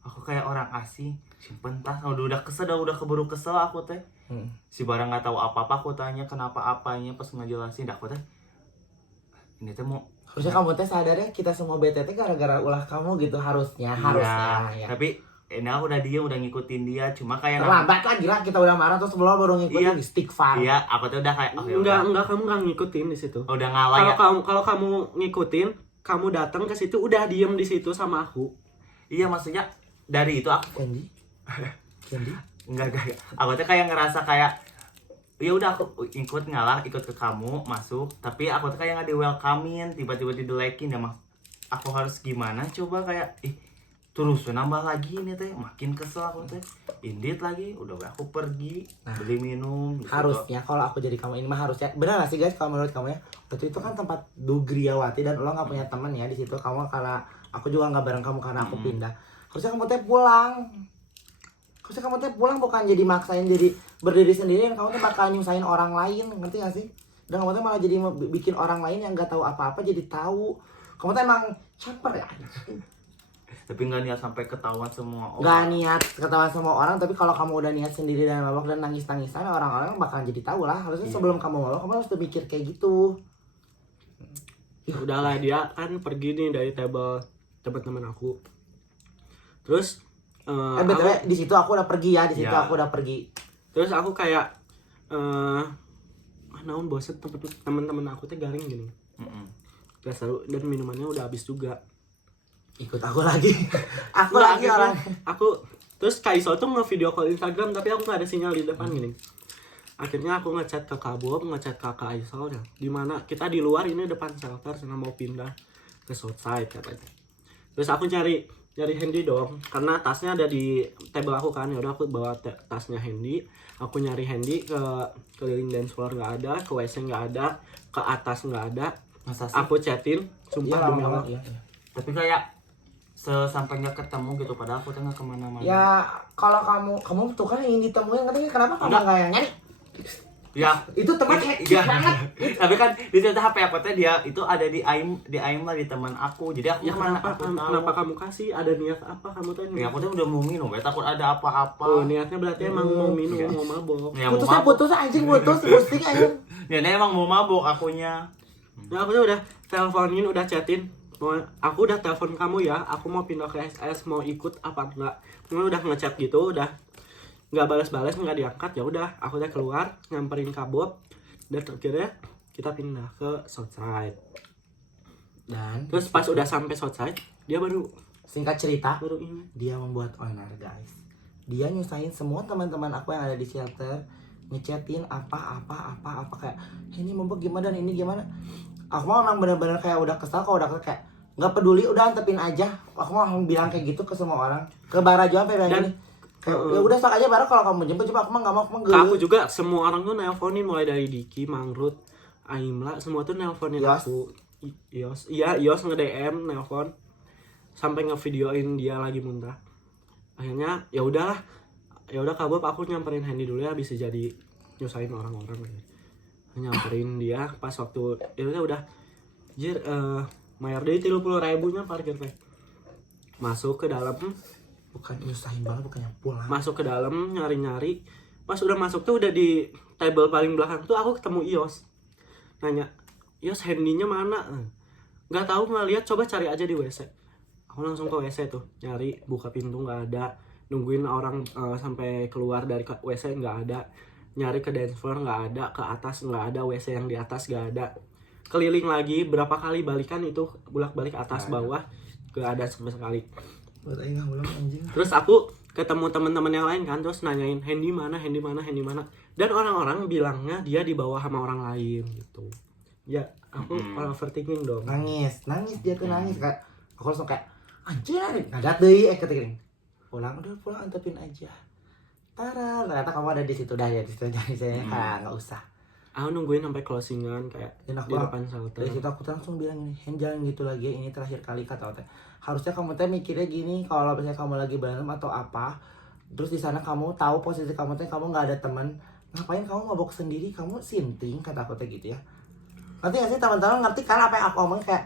aku kayak orang asing, simpen tas, udah kesel, udah keburu kesel aku teh. Si barang nggak tahu apa-apa, aku tanya kenapa apanya, pas ngejelasin, aku teh ini teh mau. Harusnya kamu teh sadar ya, kita semua BTT gara-gara ulah kamu gitu, harusnya ya. Tapi ini aku udah diem, udah ngikutin dia, cuma kayak terlambat lah, gila kita udah marah terus sebelum baru ngikutin istighfar. Iya, aku tuh udah kayak enggak kamu nggak ngikutin di situ. Udah ngalah ya. Kalau kamu ngikutin, kamu datang ke situ udah diem di situ sama aku. Iya, maksudnya dari itu aku Candy enggak. Aku tuh kayak ngerasa kayak ya udah aku ikut ngalah, ikut ke kamu masuk, tapi aku tuh kayak nggak di welcome-in, tiba-tiba didelekin ya, Mas. Aku harus gimana coba, kayak terus nambah lagi ini teh, makin kesel aku teh. Indit lagi, udah aku pergi beli minum gitu. Harusnya kalau aku jadi kamu ini mah harusnya benar gak sih guys, kalau menurut kamu ya, waktu itu kan tempat Dugriawati dan lo nggak punya teman ya di situ, kamu karena aku juga nggak bareng kamu karena aku pindah. Harusnya kamu teh pulang. Harusnya kamu teh pulang, bukan jadi maksain jadi berdiri sendiri, dan kamu tuh bakal nyusahin orang lain, ngerti gak sih? Dan kamu tuh malah jadi bikin orang lain yang nggak tahu apa-apa jadi tahu. Kamu tuh emang caper ya. Tapi nggak niat sampai ketahuan semua orang. Nggak niat ketahuan semua orang, tapi kalau kamu udah niat sendiri dan mabok dan nangis-nangisan, orang-orang bakal jadi tahu lah. Harusnya sebelum kamu mabok, kamu harus mikir kayak gitu. Udahlah, dia kan pergi nih dari table teman-teman aku. Terus Betul, di situ aku udah pergi ya, di situ Ya. aku udah pergi. terus aku kayak naon boset, teman-teman aku teh garing gini. Gak seru, dan minumannya udah habis juga. Ikut aku lagi. aku Nggak, lagi akhirnya orang. aku terus Kaisol tuh nge-video call Instagram, tapi aku nggak ada sinyal di depan gini. Akhirnya aku ngechat ke Kabob, ngechat ke Kaisol ya, dimana kita di luar ini depan shelter, sana mau pindah ke Southside katanya. Terus aku nyari Handy dong, karena tasnya ada di table aku kan. Ya udah aku bawa tasnya Handy, aku nyari Handy ke keliling dance floor nggak ada, ke WC nggak ada, ke atas nggak ada. Masa sih? Aku chatin, sumpah demi Allah. Iya. Tapi kayak sesampainya ketemu gitu, padahal aku tuh nggak kemana-mana. Ya kalau kamu tuh kan ingin ditemuin, ngerti nggak? Kenapa kamu nggak yang nyari? Ya, Itu teman hektik iya. banget. Tapi kan di cerita HP aku teh dia itu ada di Aim lah, di teman aku. Jadi aku Ya kemana kenapa, aku tahu. kenapa kamu kasih? Ada niat apa kamu tanya? Ya aku tuh udah mau minum, ya takut ada apa-apa. Oh, niatnya berarti emang mau minum, Iya. mau mabok. Ya, mau Putusnya mabuk. putus anjing, putus pusing anjing. Ya emang mau mabuk akunya. Nah, aku tuh udah teleponin, udah chatin. Aku udah telepon kamu ya, aku mau pindah ke SS, mau ikut apa enggak. Kamu udah ngechat gitu, udah nggak balas-balas, nggak diangkat. Ya udah, aku udah keluar nyamperin Kabob, dan akhirnya kita pindah ke Southside. Dan Terus pas udah sampai Southside, dia baru singkat cerita, ini. dia membuat onar guys. Dia nyusahin semua teman-teman aku yang ada di shelter, ngechatin apa kayak ini mabok gimana dan ini gimana. Aku mah emang bener-bener kayak udah kesal, kayak nggak peduli, udah antepin aja. Aku mah bilang kayak gitu ke semua orang, ke Bara juga sampai bilang Dan, gini, kayak ya udah sok aja Bara, kalau kamu jemput coba. Aku mah nggak mau, aku mah Ke aku geuleuh. juga, semua orang tuh nelponin, mulai dari Diki, Mangrut, Aimla, semua tuh nelponin Yos. aku. Yos nge-DM, nelpon, sampai ngevideoin dia lagi muntah. Akhirnya ya udahlah, ya udah Kabob, aku nyamperin Handy dulu ya, bisa jadi nyusahin orang-orang. Nyamperin dia pas waktu ya udah jir, mayar dari 30.000-nya parkir teh. Masuk ke dalam, Bukan nyusahin banget, bukannya pulang. masuk ke dalam nyari-nyari. Pas udah masuk tuh udah di table paling belakang tuh aku ketemu Ios. Nanya, "Ios, Handy-nya mana?" Nggak tahu, nggak lihat, coba cari aja di WC. Aku langsung ke WC tuh, nyari, buka pintu nggak ada, nungguin orang sampai keluar dari WC nggak ada, nyari ke dance floor nggak ada, ke atas nggak ada, WC yang di atas nggak ada. Keliling lagi berapa kali balikan itu, bolak-balik atas bawah, nggak ada sama sekali. Buat aing ulang anjing. Terus aku ketemu teman-teman yang lain kan, terus nanyain Handy mana. Dan orang-orang bilangnya dia dibawa sama orang lain gitu. Ya, aku overthinking dong. Nangis dia tuh nangis kayak aku langsung kayak anjir, ngadat deui ketika gini. Pulang antepin aja. Tara, ternyata kamu ada di situ dah ya, di situ jadi saya kayak nggak usah. Aku nungguin sampai closingan kayak Dan di aku depan shelter. dari situ aku langsung bilang ini, Hen jangan gitu lagi, ini terakhir kali kata Ote. Harusnya kamu teh mikirnya gini, kalau misalnya kamu lagi berantem atau apa, terus di sana kamu tahu posisi kamu teh kamu nggak ada teman, ngapain kamu mabok sendiri, kamu sinting kata aku teh gitu ya. Ngerti nggak sih teman-teman, ngerti kan apa yang aku omong, kayak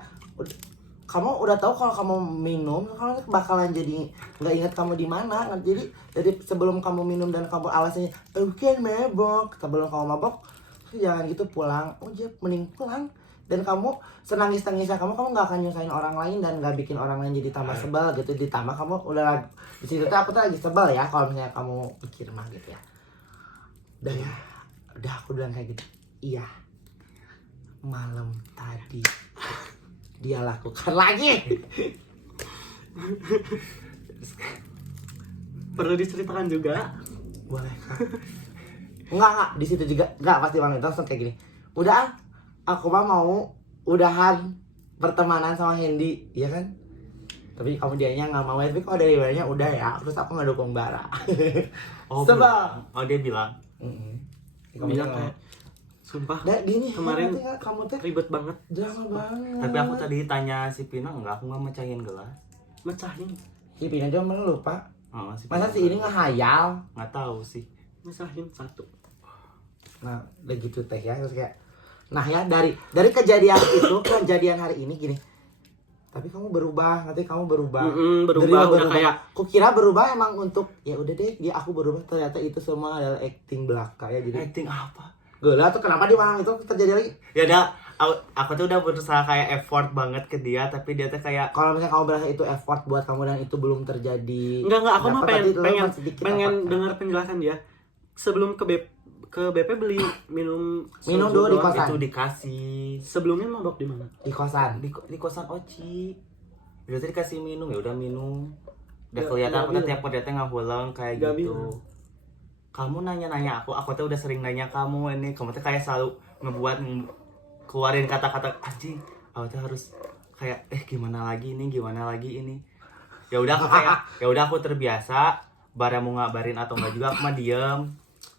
kamu udah tahu kalau kamu minum kamu bakalan jadi nggak ingat kamu di mana. Jadi dari sebelum kamu minum dan kamu alasannya kan mabok, sebelum kamu mabok jangan gitu pulang. Oh ya mending pulang. Dan kamu senangis-nangisnya kamu nggak akan nyusahin orang lain dan nggak bikin orang lain jadi tambah sebel gitu. Ditambah kamu udah di situ tuh aku tuh lagi sebel ya kalau misalnya kamu pikir mah gitu ya. Udah ya, udah aku bilang kayak gitu. Iya, malam tadi dia lakukan lagi. Perlu diceritakan juga. Boleh kan? Enggak di situ juga enggak pasti Bang itu langsung kayak gini. Udah, aku mah mau udahan pertemanan sama Hendy, ya kan? Tapi kamu dianya nggak mau, tapi kalau dari Baranya udah ya, terus aku nggak dukung Bara. Oh, Sebab. bilang. Oh, dia bilang. Kamu Bilang bilang kayak, sumpah gini kemarin kamu teh ribet banget. drama banget. Tapi aku tadi tanya si Pina, enggak, aku nggak mecahin gelas. Mecahin. si Pina cuma lupa. Oh, si Masa Pina si ini ngehayal? nggak tahu sih. Mecahin satu. Nah, udah gitu teh ya, terus kayak nah ya dari kejadian itu kejadian hari ini gini. Tapi kamu berubah, nanti kamu berubah. Berubah udah kayak Kukira berubah emang untuk ya udah deh, dia aku berubah, ternyata itu semua adalah acting belaka ya. Jadi Acting apa? gila tuh kenapa di Malang itu terjadi lagi? Ya udah, aku tuh udah berusaha kayak effort banget ke dia, tapi dia tuh kayak Kalau misalnya kamu berasa itu effort buat kamu dan itu belum terjadi. enggak aku mah dapat, pengen berarti lo masih dikit pengen effort, kan? dengar penjelasan dia. Sebelum ke BP beli minum Minum soju dulu di doang. kosan. itu dikasih Sebelumnya mabok di mana? Di kosan. di kosan Oci. Udah tadi dikasih minum, ya udah minum. Udah Nggak- kelihatan nggak aku tuh bilang. tiap datang nggak pulang kayak Nggak gitu. bilang. Kamu nanya aku tuh udah sering nanya kamu ini, kamu tuh kayak selalu keluarin kata-kata anjing. Aku tuh harus kayak gimana lagi ini. Ya udah aku kayak ya udah aku terbiasa. Bara mau ngabarin atau enggak juga aku mah diem.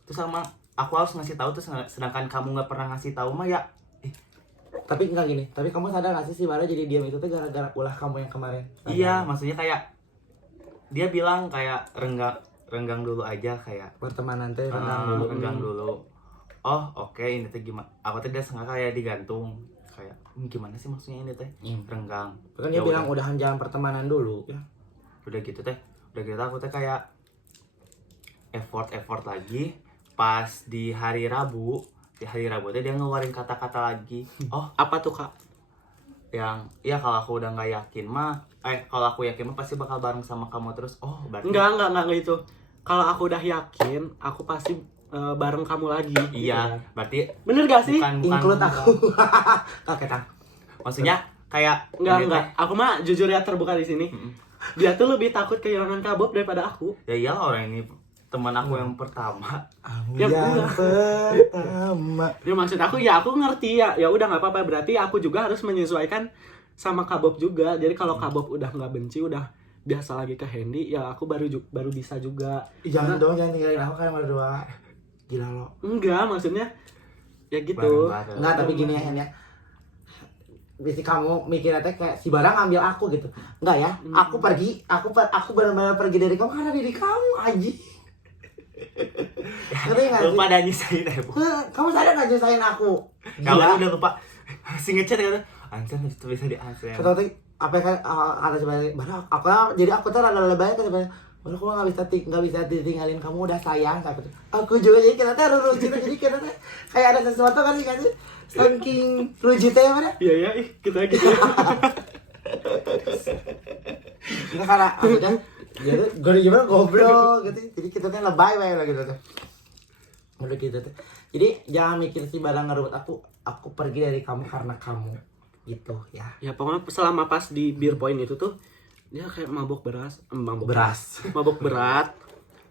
Terus sama aku harus ngasih tahu terus sedangkan kamu nggak pernah ngasih tahu mah ya. Tapi enggak gini, tapi kamu sadar gak sih si Bara jadi diam itu tuh gara-gara ulah kamu yang kemarin? Iya, maksudnya kayak dia bilang kayak renggang dulu aja kayak Pertemanan teh renang dulu. renggang dulu. Oh, oke, ini teh gimana? Aku teh sengaja kayak digantung. Kayak gimana sih maksudnya ini teh? Renggang. Kan dia Ya bilang udah. udahan jalan pertemanan dulu ya. Udah gitu teh. Udah gitu aku teh kayak effort lagi pas di hari Rabu teh dia ngeluarin kata-kata lagi. Oh, Apa tuh, Kak? yang ya kalau aku udah nggak yakin mah kalau aku yakin mah pasti bakal bareng sama kamu terus. Oh, berarti Enggak gitu. Kalau aku udah yakin, aku pasti bareng kamu lagi. iya, gitu. berarti Bener gak sih? bukan Include aku. Oke, Tang. maksudnya kayak ini Enggak. Aku mah jujur ya terbuka di sini. Dia tuh lebih takut kehilangan Kabob daripada aku. teh, ya iyalah orang ini teman aku yang pertama. Ya, yang udah. pertama. Ya maksud aku ya aku ngerti ya. Ya udah nggak apa-apa. Berarti aku juga harus menyesuaikan sama Kabob juga. Jadi kalau Kabob udah nggak benci, udah biasa lagi ke Hendy, ya aku baru bisa juga. Jangan dong, jangan tinggalin aku kan berdua. Gila lo. Enggak, maksudnya ya gitu. Bareng-bareng. Enggak, tapi gini ya Hen ya. Bisa kamu mikirnya teh kayak si Bara ngambil aku gitu. Enggak ya, aku pergi, aku benar-benar pergi dari kamu karena diri kamu anjing. Ngerti nggak sih? Lupa ada nyisain Bu. Kamu sadar nggak nyusahin aku? Kamu Gila. udah lupa si ngechat kata Ansen itu bisa di Ansen. Kata tadi apa kan kata sebenarnya Bara aku tuh rada lebay kan sebenarnya. Bara aku nggak bisa ditinggalin kamu udah sayang aku juga jadi kita teh rujuk jadi kita teh kayak ada sesuatu kan sih saking rujitnya mana? Iya kita gitu. Enggak karena maksudnya dia tuh gimana goblok gitu. Jadi kita tuh lebay lah gitu tuh. Udah gitu tuh. Jadi jangan mikir si Bara ngerebut aku pergi dari kamu karena kamu gitu ya. Ya pokoknya selama pas di beer point itu tuh dia kayak mabok beras, mabok berat,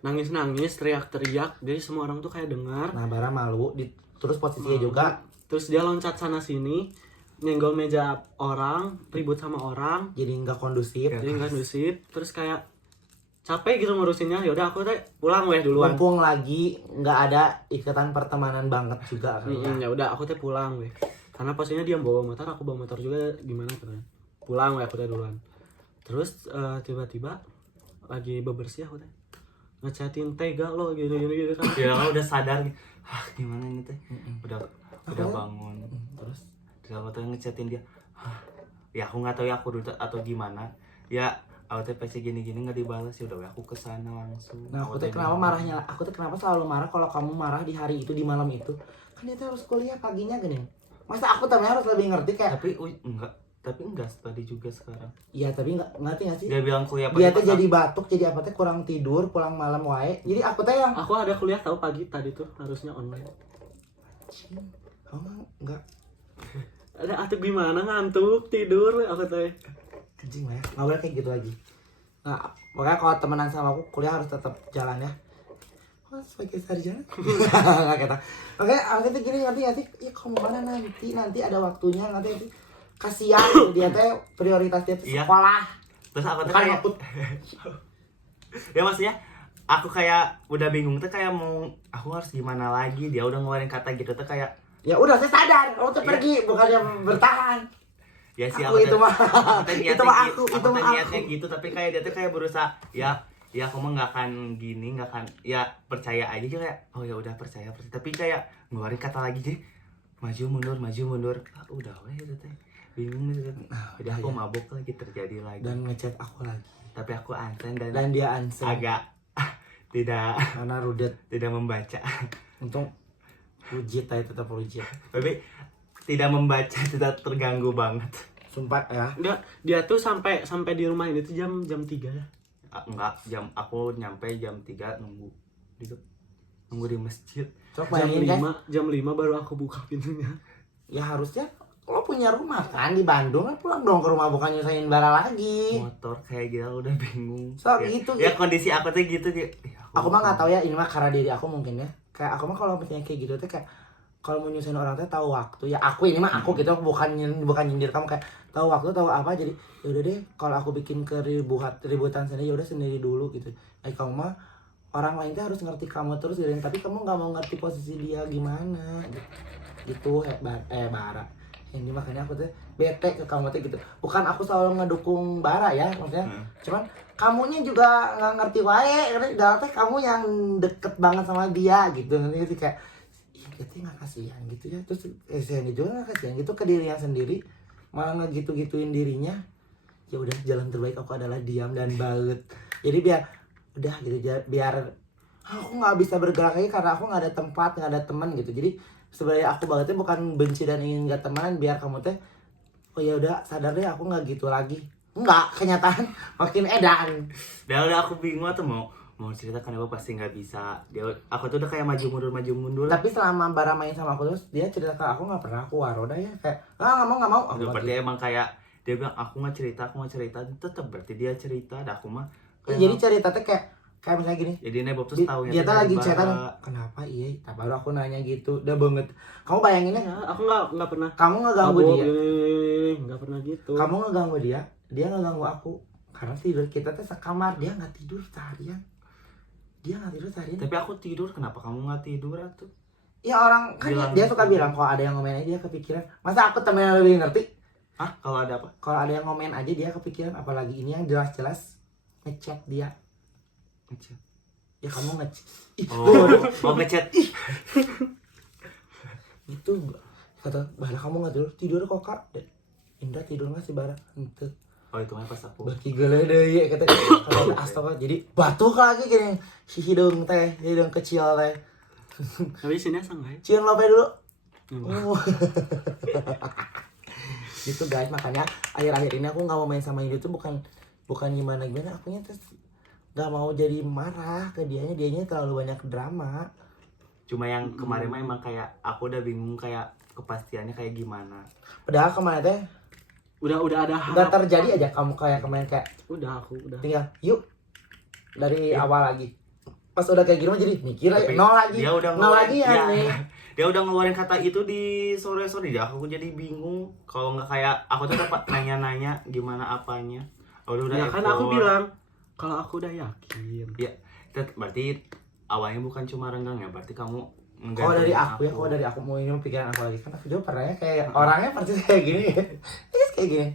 nangis teriak-teriak, jadi semua orang tuh kayak dengar. Nah Bara malu terus posisinya juga Terus dia loncat sana sini, nyenggol meja orang, ribut sama orang, jadi nggak kondusif. jadi nggak kondusif. Terus kayak capek gitu ngurusinnya. Ya udah aku teh pulang weh duluan. Mumpung lagi nggak ada ikatan pertemanan banget juga kan. Ya udah aku teh pulang weh. Karena posisinya dia bawa motor, aku bawa motor juga, gimana kan. Pulang weh aku teh duluan. Terus tiba-tiba lagi bebersih aku teh ngechatin tega lo gitu kan. Ya udah sadar nih. Gimana ini teh? Udah bangun. Terus Terus aku tuh ngechatin dia. ya aku nggak tahu ya aku rute atau gimana ya. Aku teh pasti gini-gini nggak dibalas ya udah aku kesana langsung. Nah aku tuh kenapa marahnya, aku tuh kenapa selalu marah kalau kamu marah di hari itu, di malam itu. Kan dia tuh harus kuliah paginya gini. Masa aku temennya harus lebih ngerti kayak. Tapi enggak tadi juga sekarang. Iya tapi nggak ngerti nggak sih? Dia bilang kuliah Dia pagi tuh jadi batuk, jadi apa teh kurang tidur, pulang malam wae. Jadi aku teh yang Aku ada kuliah tahu pagi tadi tuh harusnya online. kamu enggak Ada atuh gimana ngantuk tidur aku teh. kencing lah ya, nggak boleh kayak gitu lagi. Nah makanya kalau temenan sama aku kuliah harus tetap jalan ya. Oh, sebagai sarjana nggak kata. Makanya aku tuh gini ngerti nggak sih? Ya kamu mana nanti ada waktunya nanti kasihan gitu. Dia teh prioritas dia tuh Iya. sekolah. Terus aku tuh Bukan kayak waktu. ya maksudnya aku kayak udah bingung tuh kayak mau aku harus gimana lagi. Dia udah ngeluarin kata gitu tuh kayak Ya udah saya sadar, kamu tuh Iya. pergi bukannya bertahan. ya sih Aku itu mah niatnya itu mah gitu, aku itu teh mah niatnya aku. gitu tapi kayak dia tuh kayak berusaha ya aku mah nggak akan gini nggak akan ya percaya aja gitu kayak oh ya udah percaya tapi kayak ngeluarin kata lagi deh maju mundur ah, udah weh itu teh bingung gitu jadi aku iya. mabuk lagi terjadi lagi Dan ngechat aku lagi. tapi aku unsend dan Dan dia unsend agak tidak karena rudet. tidak membaca Untung rujit aja tetap rujit. tapi tidak membaca tidak terganggu banget. Sumpah ya. Dia tuh sampai di rumah ini tuh jam 3 ya. Enggak, aku nyampe jam 3 nunggu di masjid. Coba Jam bayangin guys. 5 baru aku buka pintunya. Ya harusnya lo punya rumah kan di Bandung kan pulang dong ke rumah bukan nyusahin bara lagi. Motor kayak gitu udah bingung. So ya, gitu. ya kondisi aku tuh gitu kayak Aku mah nggak tahu ya ini mah karena diri aku mungkin ya. Kayak aku mah kalau misalnya kayak gitu tuh kayak kalau mau nyusahin orang tuh tahu waktu ya aku ini mah aku gitu bukan nyindir kamu kayak tahu waktu tahu apa jadi ya udah deh kalau aku bikin ributan sendiri ya udah sendiri dulu gitu. Kamu mah orang lain tuh harus ngerti kamu terus gitu tapi kamu nggak mau ngerti posisi dia gimana gitu Bara ini makanya aku tuh bete ke kamu tuh gitu bukan aku selalu ngedukung Bara ya maksudnya cuman kamunya juga nggak ngerti wae karena teh kamu yang deket banget sama dia gitu nanti kayak kita nggak kasihan gitu ya terus kasihan juga nggak kasihan gitu ke diri yang sendiri malah ngegitu-gituin dirinya ya udah jalan terbaik aku adalah diam dan baut jadi udah gitu biar aku nggak bisa bergerak lagi karena aku nggak ada tempat nggak ada teman gitu jadi sebenarnya aku bangetnya bukan benci dan ingin nggak teman biar kamu teh oh ya udah sadar deh aku nggak gitu lagi nggak kenyataan makin edan udah aku bingung tuh mau cerita kenapa pasti nggak bisa aku tuh udah kayak maju mundur tapi selama Bara main sama aku terus dia cerita ke aku nggak pernah aku waroda ya kayak nggak mau aku berarti emang kayak dia bilang aku nggak cerita tetap berarti dia cerita dan aku mah jadi cerita tuh kayak misalnya gini jadi Nebob tuh tahu dia tuh lagi cerita kenapa iya tak baru aku nanya gitu udah banget kamu bayanginnya Ya, aku nggak pernah. kamu ngeganggu dia Nggak pernah gitu. kamu ngeganggu dia ngeganggu aku karena tidur kita tuh sekamar dia nggak tidur seharian tapi aku tidur kenapa kamu nggak tidur atuh ya orang kan dia suka bilang kalau ada yang ngomen aja dia kepikiran masa aku temen yang lebih ngerti kalau ada apa kalau ada yang ngomen aja dia kepikiran apalagi ini yang jelas-jelas ngechat dia ngechat ya kamu ngechat mau ngechat itu kata Bara kamu nggak tidur kok kak Indra tidur nggak sih Bara itu oh itu mah pas aku bagi gele deh ya kata kalau astaga jadi batuk lagi gini si hidung kecil teh Tapi sini asal nggak ya? cium lope dulu Enggak. gitu guys makanya akhir-akhir ini aku nggak mau main sama Indra tuh bukan gimana akunya terus nggak mau jadi marah ke dianya terlalu banyak drama cuma yang kemarin mah emang kayak aku udah bingung kayak kepastiannya kayak gimana padahal kemarin teh Udah ada udah terjadi aja kamu kayak kemarin kayak udah tinggal yuk dari awal lagi pas udah kayak gini mah jadi mikir aja Tapi nol lagi dia udah nol lagi ya nih dia udah ngeluarin kata itu di sore ya aku jadi bingung kalau nggak kayak aku tuh dapat nanya gimana apanya udah ya kan effort. aku bilang kalau aku udah yakin. Ya berarti awalnya bukan cuma renggang ya berarti kamu kalau dari aku ya kalau dari aku mau ini pikiran aku lagi kan aku juga pernah ya kayak orangnya persis kayak gini terus kayak gini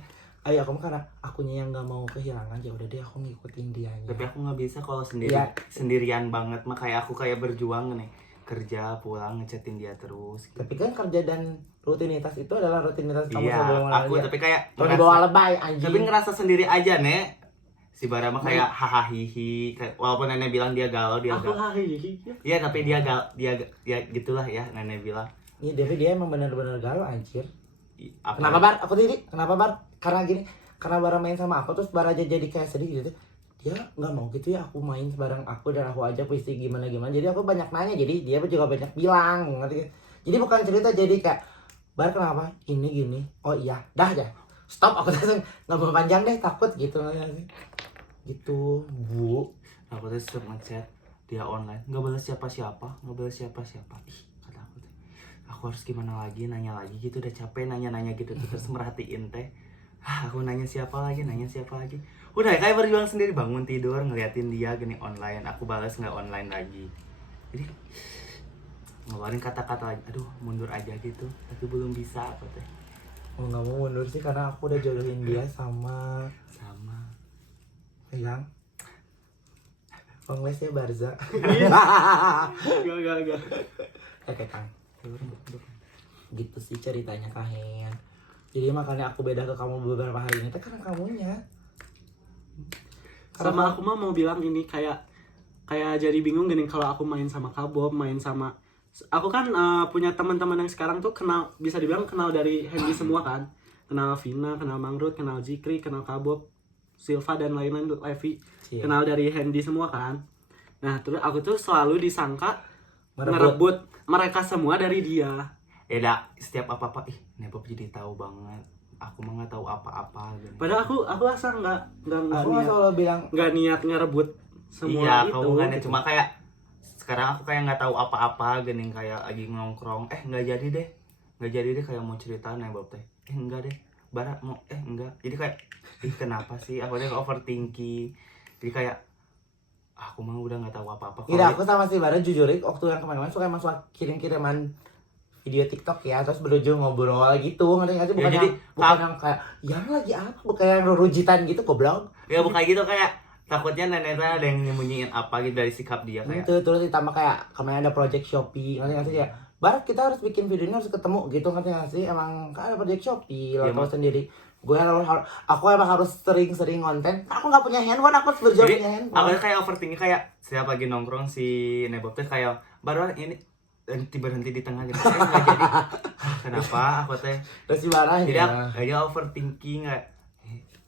ayo aku karena akunya yang nggak mau kehilangan ya udah deh aku ngikutin dia tapi aku nggak bisa kalau Iya. sendirian banget mah kayak aku kayak berjuang nih kerja pulang ngechatin dia terus gitu. Tapi kan kerja dan rutinitas itu adalah rutinitas kamu Iya, sebelum mengenal aku dia. tapi kayak Kalau dibawa lebay anjing. tapi ngerasa sendiri aja nek si Bara mah kayak hahaha hihi kayak, walaupun nenek bilang dia galau dia Aku galau. hahihi. Iya tapi dia gitulah ya nenek bilang. Iya, tapi dia emang benar-benar galau anjir. Apa- Kenapa Bar? Aku tadi kenapa Bar? Karena gini, karena Bara main sama aku terus Bara aja jadi kayak sedih gitu. Dia nggak mau gitu ya aku main bareng aku dan aku aja puisi gimana. Jadi aku banyak nanya, jadi dia juga banyak bilang, ngerti kan? Jadi bukan cerita jadi kayak Bar kenapa? Ini gini. Oh iya, dah ya. Stop, aku langsung nggak mau panjang deh, takut gitu. Gitu, Bu. aku tuh setiap ngechat dia online nggak balas siapa-siapa ih kata aku tuh aku harus gimana lagi nanya lagi gitu udah capek nanya gitu terus merhatiin teh aku nanya siapa lagi udah kayak berjuang sendiri bangun tidur ngeliatin dia gini online aku balas nggak online lagi jadi ngeluarin kata-kata lagi aduh mundur aja gitu tapi belum bisa apa teh Oh nggak mau mundur sih karena aku udah jodohin dia sama yang Konglesnya Barza. Gak. Kang. Gitu sih ceritanya Kahen. Jadi makanya aku beda ke kamu beberapa hari ini karena kamunya. Sama aku mah mau bilang ini kayak jadi bingung gini kalau aku main sama Kabob, main sama aku kan punya teman-teman yang sekarang tuh kenal, bisa dibilang kenal dari Hendy semua kan. Kenal Vina, kenal Mangrut, kenal Jikri, kenal Kabob, Silva dan lain-lain, Levi. Iya. Kenal dari Hendy semua kan. Nah, terus aku tuh selalu disangka Merebut. ngerebut mereka semua dari dia. ya dah setiap apa-apa Nebop jadi tahu banget aku mah nggak tahu apa-apa gitu. Padahal aku asal nggak Aku niat, selalu bilang nggak niat ngerebut semua iya itu. kamu kan gitu. cuma kayak sekarang aku kayak nggak tahu apa-apa gini kayak lagi nongkrong nggak jadi deh kayak mau cerita Nebop teh enggak deh Bara mau enggak jadi kayak kenapa sih aku udah overthinking jadi kayak aku mah udah nggak tahu apa-apa Iya, aku sama si Bara jujur waktu yang kemarin suka emang suka kirim-kiriman video TikTok ya, terus berujung ngobrol gitu, ngerti nggak sih? Bukan, Ya, jadi, bukan yang kayak, yang lagi apa, bukan yang rujutan gitu, goblok. ya bukan gitu kayak takutnya nenek ada yang nyembunyiin apa gitu dari sikap dia kayak Itu, terus ditambah kayak kemarin ada project Shopee, ngerti nggak sih ya? Barat kita harus bikin video ini harus ketemu gitu, ngerti nggak sih? Emang kan ada project Shopee, lo Ya, tau sendiri. Aku emang harus sering-sering konten. Aku nggak punya handphone, aku harus berjuang jadi punya handphone. aku kayak overthinking kayak setiap lagi nongkrong si Nebop teh kayak baru ini berhenti di tengah gitu nggak jadi kenapa aku teh Terus si Bara jadi ya. aja overthinking kayak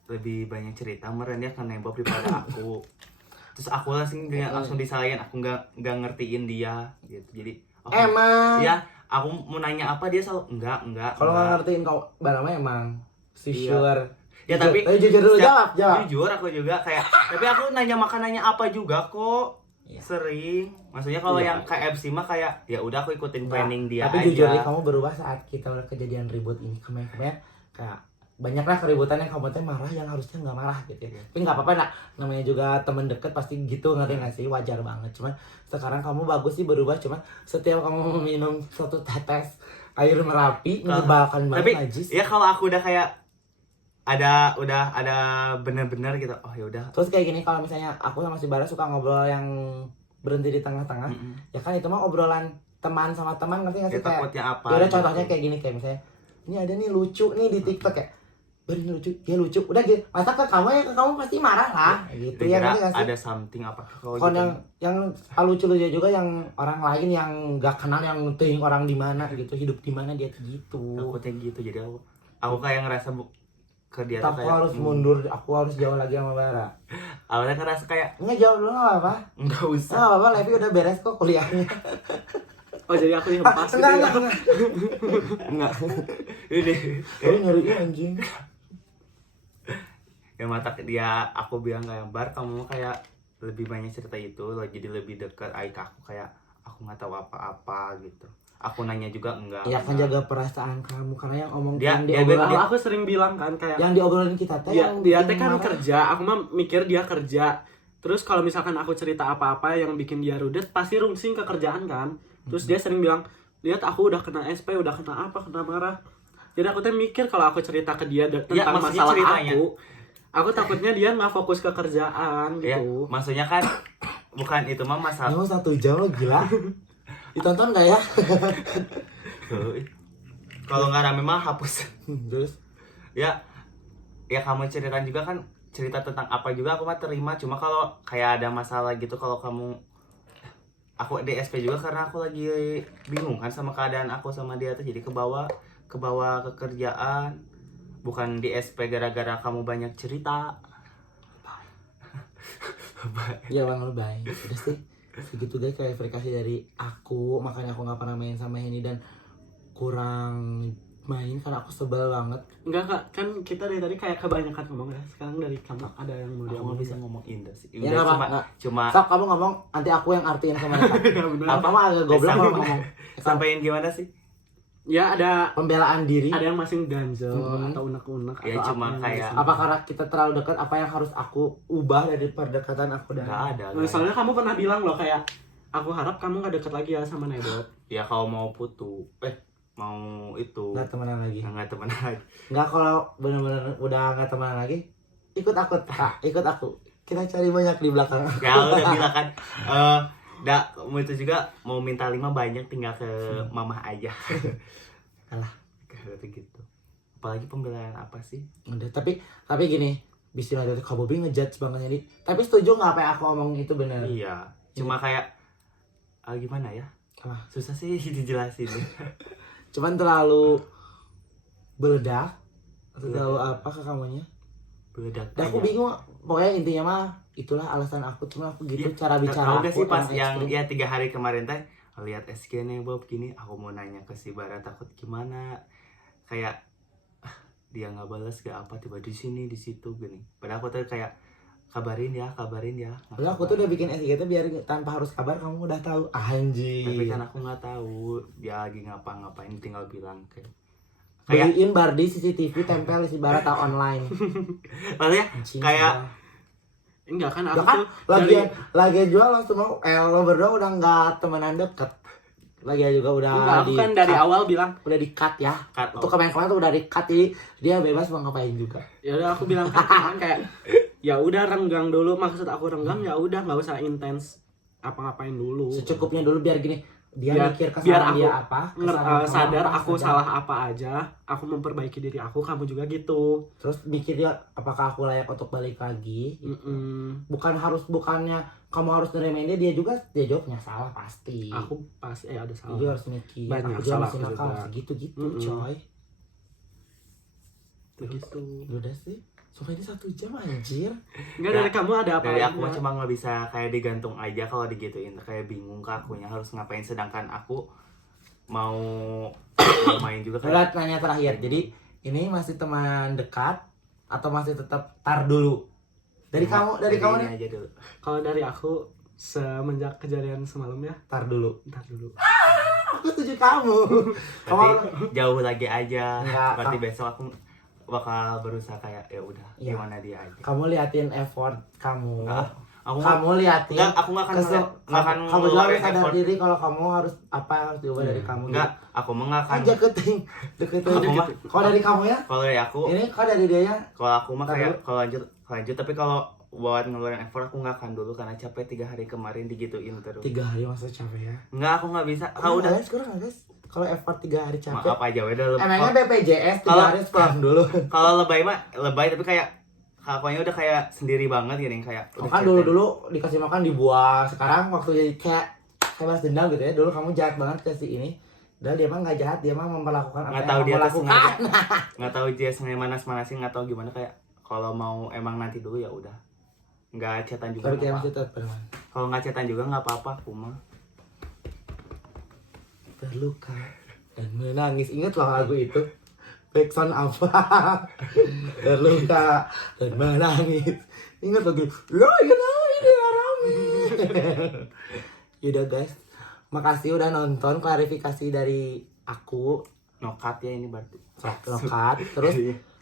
lebih banyak cerita meren dia kan Nebop daripada aku terus aku langsung disalahin aku nggak ngertiin dia gitu jadi Emang. ya aku mau nanya apa dia selalu enggak Kalau nggak ngertiin kau Bara mah emang Iya. sure. ya tapi jujur dulu jawab. jujur aku juga kayak tapi aku nanya makanannya apa juga kok Iya. sering maksudnya kalau Iya. yang KFC mah kayak ya udah aku ikutin planning dia Tapi aja jujur nih kamu berubah saat kita udah kejadian ribut ini kemarin kayak banyak lah keributan yang kamu teh marah yang harusnya nggak marah gitu ya. Tapi nggak apa-apa nak, namanya juga temen deket pasti gitu ngerti nggak sih, wajar banget. Cuman sekarang kamu bagus sih berubah, cuman setiap kamu minum satu tetes air Merapi menyebalkan tapi banget najis. ya kalau aku udah kayak udah ada bener-bener gitu oh ya udah Terus kayak gini kalau misalnya aku sama si Bara suka ngobrol yang berhenti di tengah-tengah, ya kan itu mah obrolan teman sama teman ngerti nggak ya sih kayak. takutnya apa Ya udah gitu. contohnya kayak gini kayak misalnya ini ada nih lucu nih di TikTok ya. Ini lucu, dia lucu. Udah gitu. Masa ke kamu ya ke kamu pasti marah lah. Gitu ya Kira-kira ngerti nggak sih? ada something apa kalau Kalau gitu yang lucu-lucu juga yang orang lain yang nggak kenal yang ting orang di mana gitu, hidup di mana dia tuh gitu. takutnya gitu jadi aku kayak ngerasa ke dia tuh Aku kayak harus mundur, aku harus jauh lagi sama Bara. awalnya ngerasa kayak Enggak jauh dulu nggak apa-apa. nggak usah Nggak apa-apa, Levi udah beres kok kuliahnya. Oh, jadi aku dihempas gitu Enggak, ya. enggak. enggak ini Oh, nyariin anjing. ya mata dia aku bilang kayak Bar kamu kayak lebih banyak cerita itu lo jadi lebih dekat ke aku kayak aku nggak tahu apa-apa gitu aku nanya juga enggak Ya kan jaga perasaan kamu karena yang omong Dia- yang dia- diobrolin Aku sering bilang kan kayak yang diobrolin kita teh dia teh bikin kan marah. kerja, aku mah mikir dia kerja. Terus kalau misalkan aku cerita apa-apa yang bikin dia rudet, pasti rungsing ke kerjaan kan. Terus dia sering bilang, lihat aku udah kena SP, udah kena apa, kena marah. Jadi aku teh mikir kalau aku cerita ke dia tentang maksudnya masalah ceritanya. aku takutnya dia nggak fokus ke kerjaan ya gitu. maksudnya kan bukan itu mah masalah Emang 1 jam lo gila. Ditonton gak ya? Kalau nggak rame mah hapus. Terus Ya kamu ceritain juga kan, cerita tentang apa juga aku mah terima. Cuma kalau kayak ada masalah gitu, kalau kamu, aku di SP juga karena aku lagi bingung kan sama keadaan aku sama dia tuh, jadi ke bawah ke kerjaan. Bukan di SP gara-gara kamu banyak cerita. ya bang lu baik. Udah sih segitu guys klarifikasi dari aku. Makanya aku nggak pernah main sama Henny dan kurang main karena aku sebel banget. Enggak kak, kan kita dari tadi kayak kebanyakan ngomong ya. Sekarang dari kamu ada yang mau Aku diomongin? nggak bisa ngomong indah sih. Ya, Udah, nggak apa-apa. cuma Sok kamu ngomong, nanti aku yang artiin sama mereka. Ya, benar. Apa mah agak goblok Sampai- kalau ngomong. sampaiin gimana sih? Ya ada Pembelaan diri. yang masih ganjel Mhm. atau unek-unek Ya, atau cuma apa yang kayak- masih- Apa karena kita terlalu dekat? Apa yang harus aku ubah dari perdekatan aku dan Nggak ada. Nah, soalnya kamu pernah bilang loh kayak aku harap kamu gak deket lagi ya sama Nebot. Ya kalau mau mau itu nggak temenan lagi. nggak temenan lagi. Nggak, kalau bener-bener udah nggak temenan lagi, ikut aku kak, ikut aku. Kita cari banyak di belakang. Ya udah bilang kan, mau itu juga mau minta 5 banyak, tinggal ke mamah aja. Alah. Kayak gitu. Apalagi pembelaan apa sih? Udah, tapi gini, bisa ada Kak Bobby ngejudge banget jadi. Tapi setuju nggak apa yang aku omong itu bener? Iya. Cuma kayak gimana ya? Apa? Susah sih dijelasin. Cuman terlalu beledak atau terlalu apa ke kamunya? Beledak. Dan aku aja. bingung. Pokoknya intinya mah itulah alasan aku. Cuma aku gitu cara bicara Tahu gak aku sih pas emang yang ekstrim. ya 3 hari kemarin teh lihat SG nih Bob gini, aku mau nanya ke si Bara takut gimana, kayak dia nggak balas gak apa, tiba di sini di situ gini. Padahal aku tuh kayak kabarin ya. Padahal aku tuh udah bikin SGT biar tanpa harus kabar kamu udah tahu. Anjir. Tapi kan aku nggak tahu dia lagi ngapa-ngapain, tinggal bilang kayak Beliin Bardi CCTV tempel di Barata online. maksudnya Anjing, kayak sudah. Enggak kan Ya aku kan tuh dari lagi jual langsung mau lo berdua udah nggak temenan deket. Lagi juga udah enggak, aku kan dari awal bilang udah di cut ya. cut Untuk off. kemarin tuh udah di cut, jadi dia bebas mau ngapain juga. ya udah aku bilang kan kayak ya udah renggang dulu, maksud aku renggang ya udah nggak usah intens apa-ngapain dulu. Secukupnya dulu biar gini, dia Biar- mikir biar kesalahan aku dia apa, kesalahan kamu sadar apa, aku sadar. salah apa aja, aku memperbaiki diri aku, kamu juga gitu. Terus mikir dia apakah aku layak untuk balik lagi. Bukannya kamu harus nerimain dia juga dia jawabnya salah pasti. Aku pasti ada salah. Jadi harus mikir. Banyak aku juga salah masih aku nakal juga. gitu-gitu Mm-mm. coy. Begitu. Udah sih. Soalnya ini 1 jam anjir. Enggak, Ya, dari kamu ada apa Dari lagi aku nggak? cuma nggak bisa kayak digantung aja kalau digituin, kayak bingung ke akunya harus ngapain, sedangkan aku mau main juga Udah kayak nanya terakhir. Jadi ini masih teman dekat atau masih tetap tar dulu? Dari kamu ini nih. aja dulu. Kalau dari aku semenjak kejadian semalam ya, Tar dulu. ntar dulu. Aku setuju kamu. Berarti Kamu jauh lagi aja. Enggak, Berarti besok aku bakal berusaha kayak ya udah Iya. gimana dia aja. kamu liatin effort kamu. Enggak, aku Kamu liatin. enggak, aku nggak akan kamu juga harus ngeluarin sadar effort. diri kalau kamu harus apa yang harus diubah dari kamu. Enggak, aku mah nggak akan. Kan deketin. Aku mah Kalau dari kamu ya? kalau dari aku, Ini kalau dari dia ya? kalau aku mah Ntar kayak kalau lanjut, tapi kalau buat ngeluarin effort aku nggak akan dulu karena capek 3 hari kemarin digituin terus. 3 hari masa capek ya? Enggak, aku nggak bisa. Kamu udah guys, kurang nggak guys? Kalau effort 3 hari capek. maaf aja udah Emangnya BPJS 3 Kalau- hari pulang dulu. kalau lebay mah lebay, tapi kayak kelakuannya udah kayak sendiri banget gini, kayak udah Kan cetek. dulu dikasih makan dibuang. Sekarang waktu jadi kayak balas dendam gitu ya. Dulu kamu jahat banget ke si ini. Dan dia mah nggak jahat, dia mah memperlakukan apa nggak yang tahu kamu dia tuh lakukan. sengaja, nggak tahu dia sengaja manas-manasin, nggak tahu gimana, kayak kalau mau emang nanti dulu ya udah, nggak chatan juga Tapi nggak dia apa-apa. masih tetap berman. Kalau nggak chatan juga nggak apa-apa aku mah. Terluka dan menangis. Ingat loh lagu itu. Backsound apa? Terluka dan menangis. Ingat lagu. Ya ini Rami. Yaudah guys. Makasih udah nonton klarifikasi dari aku. Nokat ya ini berarti. Lokat. Terus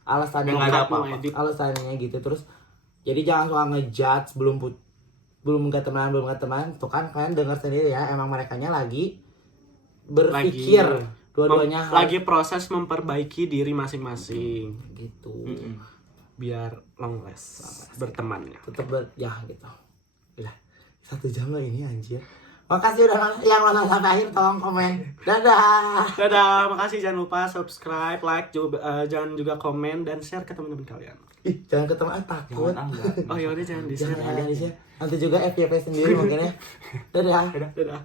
alasannya Nggak ada apa? apa-apa. Alasannya gitu. Terus jadi jangan suka ngejudge belum nggak teman tuh kan kalian dengar sendiri ya, emang merekanya lagi berpikir dua-duanya lagi proses memperbaiki diri masing-masing gitu. biar long last bertemannya. Tetap ya gitu. Udah 1 jam lah ini anjir. Makasih udah yang nonton sampai akhir, tolong komen. Dadah. Dadah, makasih, jangan lupa subscribe, like, jangan juga komen dan share ke teman-teman kalian. Ih, jangan ketemu takut. Jangan, enggak. Oh yaudah, jangan di share. Jangan di share. Nanti juga FYP sendiri mungkin ya. Dadah. Dadah.